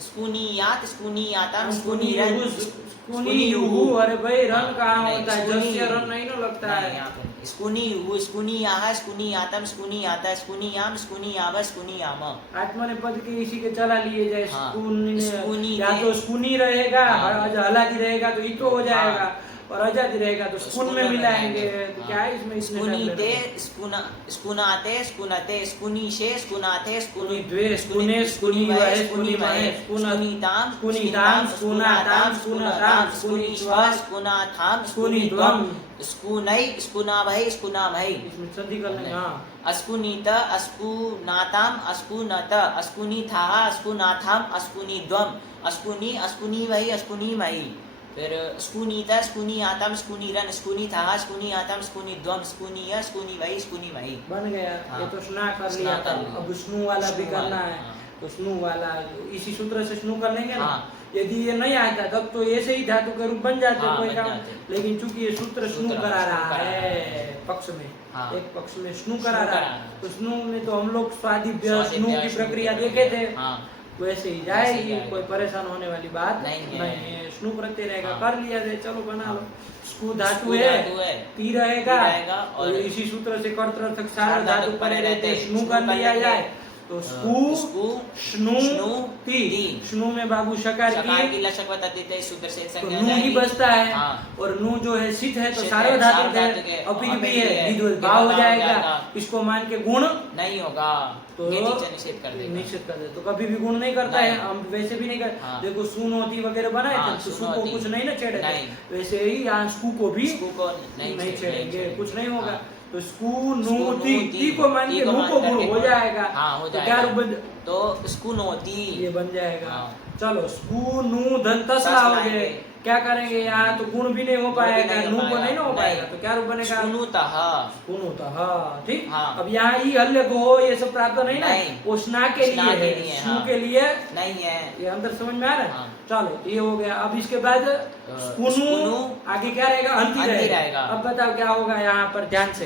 स्कूनियात, स्कूनियातम, स्कूनीरन, स्कूनीयुहु। अरे भाई रन कहाँ नहीं, होता है? स्कूनी- जस्य रन नहीं ना लगता नहीं, है। यहाँ पे स्कूनीयुहु, स्कूनियाह, स्कूनियातम, स्कूनियाता, स्कूनियाम, स्कूनियाव, स्कूनियाम। आत्मनेपद के इसी के चला लिए जाए। हाँ, स्कून स्कूनी या ने- तो स्कूनी रहेगा, हाँ। हलादी रहेगा तो इतो हो जाएगा, और आजादी रहेगा तो स्कून में स्कून मिलाएंगे। मिलाएंगे। तो हाँ। क्या है इसमें इतने स्कूनीते, शब्द? स्कूना, स्कूनाते, स्कूनते, स्कूनीशे, स्कूनाथे, स्कूनीद्वे, स्कूने, स्कूनीवहे, स्कूनीमहे, स्कूनीताम, स्कूनीताम, स्कूनाताम, स्कूनताम, स्कूनीश्वा, स्कूनाथाम, स्कूनीद्वम, स्कूनै, स्कूनावै, स्कूनामै। इसमें संधि कर लेंगे। हाँ, अस्कुनीत, अस्कुनाताम, अस्कुनत, अस्कुनीथाः, अस्कुनाथाम, अस्कुनीद्वम, अस्कुनी, अस्कुनीवै, अस्कुनीमयि। फिर स्कूनीता, स्कूनियातम, स्कूनीरन, स्कूनीथाः, स्कूनियातम, स्कूनीद्वम, स्कूनीय, स्कूनीवै, स्कूनीमयि। बन गया। हाँ। ये तो स्ना कर स्ना लिया कर था, लिया। अब स्नू वाला भी स्नू करना वाला, है। हाँ। तो स्नू वाला इसी सूत्र से स्नू कर लेंगे ना। हाँ। यदि ये नहीं आता तब तो ऐसे ही धातु के रूप बन जाते, हाँ, कोई बन काम। जाते। लेकिन चूंकि ये सूत्र स्नू सूत्र करा स्नू रहा करा है पक्ष में, हाँ। एक पक्ष में स्नू करा स्नू रहा करा है, रहा है। तो स्नू में तो हम लोग स्वादिभ्य स्वादिभ्य, स्नू की स्नू प्रक्रिया की देखे थे, प्रक्रिया, हाँ। वैसे ही वैसे ही जाएगी, जाएगा। कोई परेशान होने वाली बात नहीं है। नहीं है। स्नू प्रत्यय रहेगा, हाँ। कर लिया जाए, चलो बना लो। स्कू धातु स्कू है, धातु है, ती रहेगा, ती रहेगा, और और इसी सूत्र से कर्तृ सार सार धातु परे रहते स्नू कर लिया जाए तो स्कू, स्कू, स्नू, स्नू, ती। ती। स्नू में बाबू शकार शकार की, की लक्षक बताते थे, सूत्र से तो संज्ञा नू ही जाएगी। बचता है। हाँ। और नू जो है सित है तो सित है, सार्वधातुक सार्वधातुक है, है, अपिक भी अपिक है, भी है, द्वित्व भाव हो भाव जाएगा। जाएगा। इसको मान के गुण नहीं होगा, तो ये नीचे निषेध कर देगा। निश्चित कर दे, तो कभी भी गुण नहीं करता है, नहीं। हम वैसे भी नहीं कर। हाँ। देखो सुनोती वगैरह बनाए हाँ, थे तो सु को सुनोती। कुछ नहीं ना छेड़े थे, नहीं। वैसे ही यहाँ स्कू को भी स्कू को नहीं छेड़ेंगे, कुछ नहीं होगा। हाँ। तो स्कू स्कू, नू नू, ती, ती, ती को मान ती के को नू मान को करके गुण हो गुण। जाएगा। हाँ, हो तो क्या जाएगा। रूप तो स्कूनोती, ये बन जाएगा। हाँ। चलो स्कू नू धन तसला तसला हो गए, आएंगे। क्या करेंगे यहाँ? तो गुण भी नहीं हो गुण भी पाएगा, नहीं हो नू को पाएगा, नहीं ना हो पाएगा, नहीं। तो क्या रूप बनेगा? स्कूनुतः, गुण होता। हाँ ठीक। हाँ। अब यहाँ ई हल्ले को हो ये सब प्राप्त नहीं ना, नहीं। वो स्ना के लिए स्ना के है, लिए, स्नू हाँ। के लिए। नहीं है। ये अंदर समझ में आ रहा है? हाँ। चलो तो ये हो गया। अब इसके बाद स्कूनू, स्कूनू, आगे क्या रहेगा? अंति अंति रहेगा। रहेगा। अब बताओ क्या होगा यहाँ पर, ध्यान से।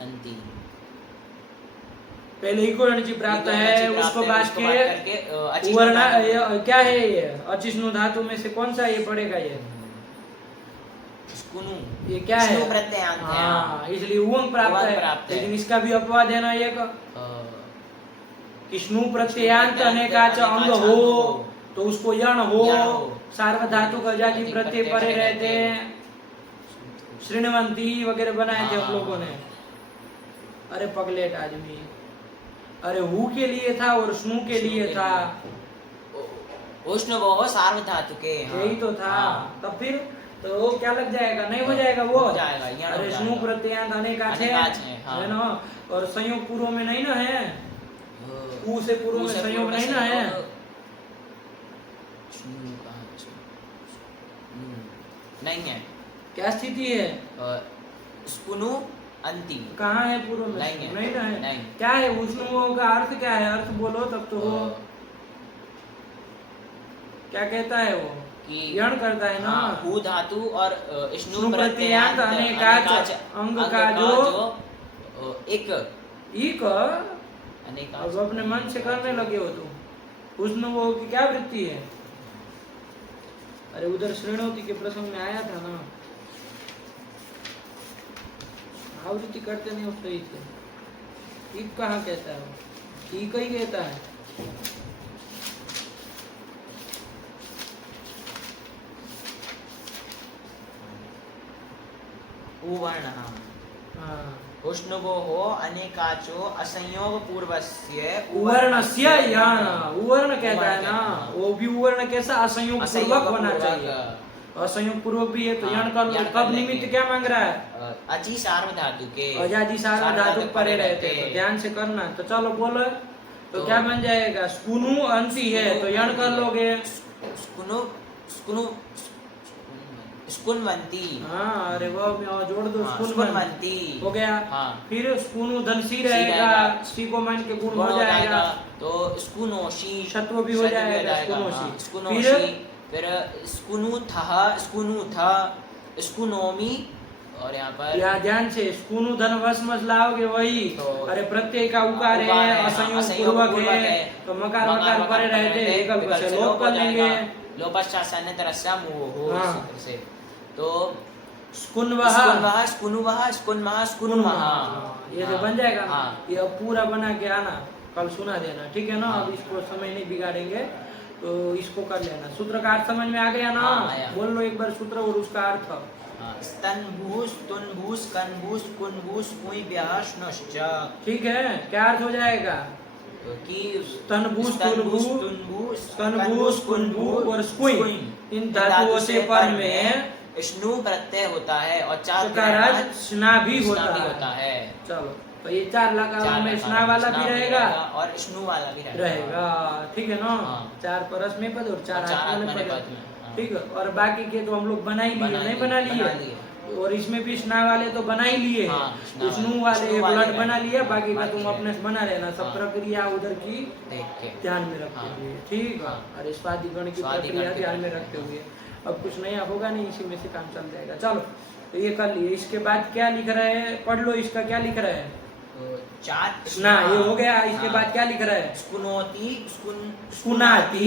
अंति। पहले इको रणजी प्राप्त इको है, रणजी प्राप्त उसको है, बाद उसको के बाद करके, अचिष्णु वर्ण धातु। ये क्या है? ये अचिष्णु धातु में से कौन सा ये पड़ेगा? ये स्कूनु, ये क्या है? स्नु प्रत्ययान्त है। हाँ, इसलिए उवंग प्राप्त उवंग है। प्राप्त है। लेकिन इसका भी अपवाद है ना एक, अ, कि स्नु प्रत्ययांत अनेकाच अंग हो तो उसको यण हो, यण हो। सार्वधातुक अजाति प्रत्यय परे रहते हैं, श्रीणवंती वगैरह बनाए थे हम हाँ। लोगों ने। अरे पगलेट आदमी, अरे हु के लिए था और स्नु के लिए था, उष्ण वो सार्वधातुके, हाँ। यही तो था। हाँ। तब फिर तो वो क्या लग जाएगा? नहीं हो जाएगा वो? हो जाएगा, यण हो अरे जाएगा। स्नु प्रत्ययांत अनेकाच है, अनेकाच है, हाँ। है ना? और संयोग पूर्व में नहीं ना है, उ से पूर्व उ में से संयोग पूर्व में नहीं ना है। संयोग। स्नु कहाँ है? नहीं है। क्या स्थिति है? स्कुनु अंति। कहाँ है पूर्व में? नहीं है। नहीं ना है। नहीं। क्या है उष्णु का अर्थ? क्या है अर्थ? बोलो तब तो हो। क्या कहता है वो? कि यण करता है ना। हाँ, हु धातु और स्नु स्नु प्रत्ययांत प्रत्ययांत अनेकाच अंग का जो एक एक, अनेकाच। अब अपने मन से करने लगे हो तुम। उष्णु वो की क्या वृत्ति है? अरे उधर श्रेणोती के प्रसंग में आया था ना, आवृत्ति करते नहीं हो सही से। एक कहाँ कहता है वो? एक ही कहता है। उवर्ण, हाँ। उष्णुवो हो अनेकाचो असंयोग पूर्वस्य उवर्णस्य यण, उवर्ण कहता है उवर्ण ना, कहता है। वो भी उवर्ण कैसा? असंयोग पूर्वक होना चाहिए। असंयोग पूर्वक भी है तो हाँ, यण कर लो। यण कर कब लेंगे। निमित्त क्या मांग रहा है? अचि सार्वधातु के अजादि सार्वधातुक परे रहते हैं, तो ध्यान से करना। तो चलो बोलो, तो क्या बन जाएगा? स्कुनु अंति है तो यण कर लोगे। स्कुनु, स्कुनु, स्कुन्वन्ती। हाँ, अरे वाह, मैं और जोड़ दो, हाँ, स्कुन्वन्ती स्कुन्वन्ती हो गया। हाँ। फिर स्कुनु धन सी सी रहेगा, रहेगा। सी को मान के गुण गुण हो जाएगा, तो स्कुनोषी शत्व भी हो जाएगा, स्कुनोषी। हाँ, फिर स्कुनोषी। फिर स्कुनुथः, स्कुनुथ, स्कुनोमी। और यहाँ पर या ध्यान से स्कुनु धन वस मस लाओगे वही। तो अरे प्रत्यय का उकार उकार है, है, असंयोग पूर्वक है, तो मकार मकार परे रहते विकल्प से लोप कर लेंगे। लोपश्चान्यतरस्याम् मुहुः हाँ। सूत्र से। तो स्कुन्वः, स्कुन्वः, स्कुनुवः, स्कुन्मः, स्कुनुमः। ये जो हाँ, बन जाएगा ना, हाँ। ये अब पूरा बना के आना, कल सुना देना, ठीक है ना। हाँ। अब इसको समय नहीं बिगाड़ेंगे, तो इसको कर लेना। सूत्र का अर्थ समझ में आ गया ना? हाँ, आया। बोल लो एक बार सूत्र और उसका अर्थ। स्तनभू, स्तुनभू, स्कन्भू, स्कुन्भू, स्कुइभ्यः, श्नुश्च। ठीक है, क्या अर्थ हो जाएगा? कि स्तनभू, स्तनभू, स्तुनभू, स्तुनभू, स्कन्भू, स्कुन्भू और स्कुइन, इन धातुओं से पर में स्नु प्रत्यय होता है और चार चकारात स्ना भी होता है। चलो, तो ये चार लकारों में स्ना वाला भी रहेगा और स्नु वाला भी रहेगा, ठीक है ना। हाँ। 4 परस्मय पद और 4 चार आत्मनेपद आत्मनेपद पद, में, हाँ। ठीक है। और बाकी के तो हम लोग बना ही लिए, नहीं बना लिए। और इसमें भी स्ना वाले तो बना ही लिए हैं। हाँ, तो स्नु वाले स्नु एक वाले उलट बना लिया, बाकी का बाकी तुम है। अपने से बना लेना। सब हाँ। प्रक्रिया उधर की देख के ध्यान में रखते हाँ। हुए, ठीक है। हाँ। और स्वादिगण की स्वादिगण प्रक्रिया की ध्यान में प्रक्रिया, रखते हुए अब कुछ नया होगा नहीं, इसी में से काम चल जाएगा। चलो, तो ये कर लिए। इसके बाद क्या लिख रहा है, पढ़ लो इसका क्या लिख रहा है। तो चार ना, ये हो गया। इसके हाँ। बाद क्या लिख रहा है? स्कुनोति, स्कुनाति।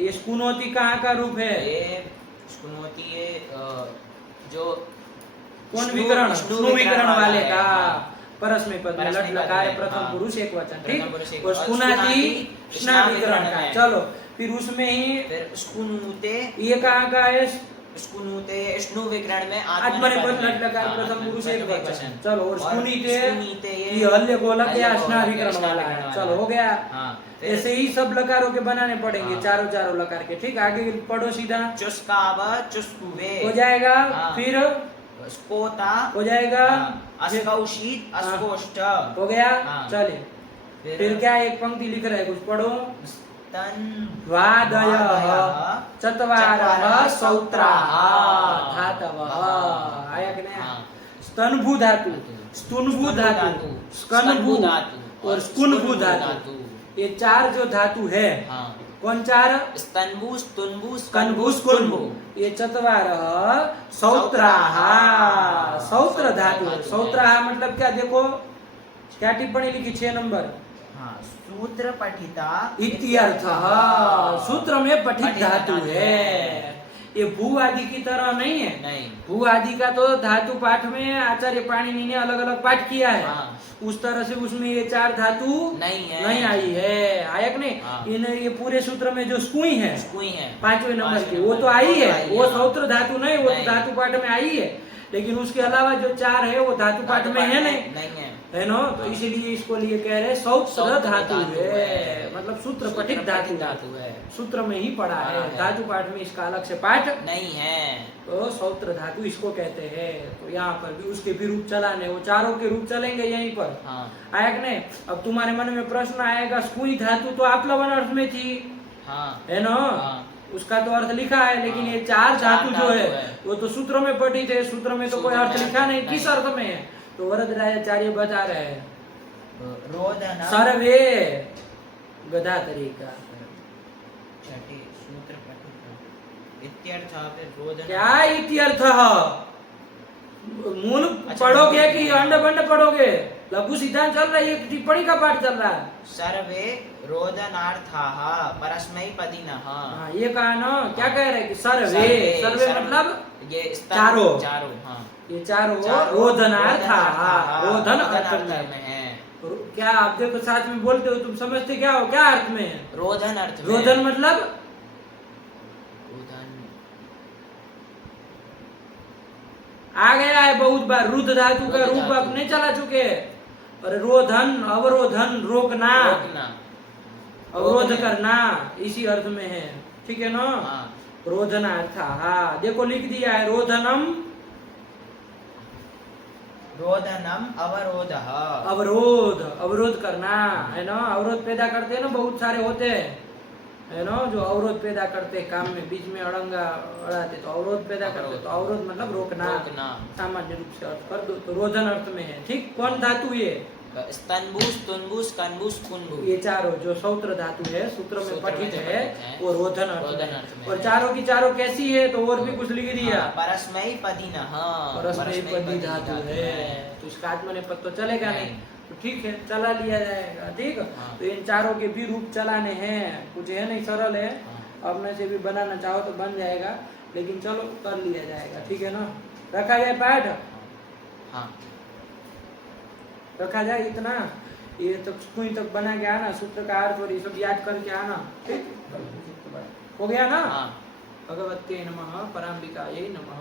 ये स्कुनोति कहाँ का रूप है? ये स्कुनोति, ये जो कौन स्नु- विकरण? स्नु स्नु विकरण वाले है, का हाँ। परस्मय पद में परस्मय लट पद लकार में, प्रथम हाँ। पुरुष एक वचन, प्रथम पुरुष ठीक। एक और वचन। स्कुनाति स्ना विकरण का। में। चलो, फिर उसमें ही फिर स्कुनुते, ये कहाँ का है? स्कुनुते स्नु विकरण में आत्मनेपद लट लकार हाँ, प्रथम पुरुष एक प्रथम वचन। चलो, और स्कुनीते स्कुनीते ये हल्य गोलक या हल्य स्ना गोलक विकरण स्ना वाला विकरण है। वाला चलो, हो गया। हाँ, फिर ऐसे ही सब लकारों के बनाने पड़ेंगे, हाँ। चारों लकार के, ठीक। आगे पढ़ो सीधा, चुस्काव, चुस्कुवे हो जाएगा। हाँ। फिर स्पोता हो जाएगा। अस्कौशित, अस्कोष्ठ हो गया। हाँ। चलिए, फिर क्या एक पंक्ति लिख रहा है, कुछ पढ़ो। तन्वादयः चत्वारः सौत्राः धातवः। आया कि नहीं? हाँ। स्तनभू धातु, स्तुनभू धातु, स्कन्भू और स्कुनभू धातु, ये 4 जो धातु है, हाँ। कौन 4? स्तनभू, स्तुनभू, स्कन्भू, स्कुनभू। ये चत्वारः सौत्राः, सौत्र धातु है। सौत्राः मतलब क्या? देखो क्या टिप्पणी लिखी 6 नंबर। हाँ, सूत्र पठिता इत्यर्थः, सूत्र में पठित धातु है। ये भू आदि की तरह नहीं है। नहीं। भू आदि का तो धातु पाठ में आचार्य पाणिनि ने अलग अलग पाठ किया है। हाँ। उस तरह से उसमें ये 4 धातु नहीं है। नहीं आई है। आया कि नहीं? हाँ। ये पूरे सूत्र में जो स्कुई है, स्कुई है 5वें नंबर पांचवें की, वो तो नंबर आई की, है। वो हाँ। सौत्र धातु नहीं, वो तो नहीं। धातु पाठ में आई है। लेकिन उसके अलावा जो 4 है वो धातु पाठ में है नहीं, नहीं है ना। तो इसीलिए इसको लिए कह रहे सौत्र धातु है, मतलब सूत्र पठित धातु है। सूत्र में ही पढ़ा है। हाँ, है। धातु पाठ में इसका अलग से पाठ नहीं है। तो सौत्र धातु इसको कहते हैं। तो यहाँ पर भी उसके भी रूप चलाने, वो चारों के रूप चलेंगे यहीं पर। हाँ। आया कि नहीं? अब तुम्हारे मन में प्रश्न आएगा, स्कुई धातु तो आप्लवन अर्थ में थी, हाँ। है ना। हाँ। उसका तो अर्थ लिखा है, लेकिन हाँ। ये 4 धातु जो है है। वो तो सूत्र में पठित है। सूत्र में तो कोई सूत्र अर्थ में लिखा नहीं, नहीं। किस अर्थ में है? तो वरदराजाचार्य बता रहे हैं, रोदन सर्वे गधा तरीका। छठे सूत्र पठित इत्यर्थः, फिर रोदन क्या इत्यर्थ? मूल अच्छा, पढ़ोगे कि अंड बंड पढ़ोगे? लघु सिद्धांत चल रहा है, ये टिप्पणी का पाठ चल रहा है। सर्वे रोदनार्थाः परस्मैपदिनः। हाँ, ये कहा ना, क्या कह रहे हैं कि सर्वे सर्वे मतलब ये चारों। चारों, हाँ। ये चारों रोदनार्थाः, रोदन अर्थ अर्थ में। में है। क्या आप देखो साथ में बोलते हो, तुम समझते क्या हो? क्या अर्थ में है? रोदन अर्थ में। रोदन मतलब रोदन आ गया है बहुत बार। रुद्र धातु का रुद्र रूप धातु। आप नहीं चला चुके। और रोधन, अवरोधन, रोकना, रोकना, अवरोध करना, इसी अर्थ में है, ठीक है ना। हाँ। रोधनार्थाः, देखो लिख दिया है, रोधनम रोदनम अवरोधः। अवरोध, अवरोध करना, है ना। अवरोध पैदा करते हैं ना, बहुत सारे होते हैं, है ना, जो अवरोध पैदा करते काम में, बीच में अड़ंगा अड़ाते तो अवरोध पैदा करते, तो अवरोध मतलब रोकना, सामान्य रूप से अर्थ कर दो तो रोधन अर्थ में है। ठीक, कौन धातु ये? स्तंभूस, तुनबूस, कनबूस, कुनबूस, ये चारों जो सूत्र धातु है, सूत्र में पठित है, वो रोधन अर्थ में। और चारों की चारों कैसी है, तो और भी कुछ लिख दिया, परस्मयी पदी न, परस्मयी पदी धातु है, तो इसका आत्मनेपद तो चलेगा नहीं, तो ठीक है, चला लिया जाएगा। ठीक, तो इन चारों के भी रूप चलाने हैं, कुछ है नहीं, सरल है, अपने से भी बनाना चाहो तो बन जाएगा, लेकिन चलो कर लिया जाएगा। ठीक है ना, रखा जाए पाठ, हाँ रखा जाए इतना, ये तो सुई तक बना के आना, सूत्र का अर्थ और ये सब याद करके आना। ठीक, हो गया ना। भगवते नमः, पराम्बिकायै नमः।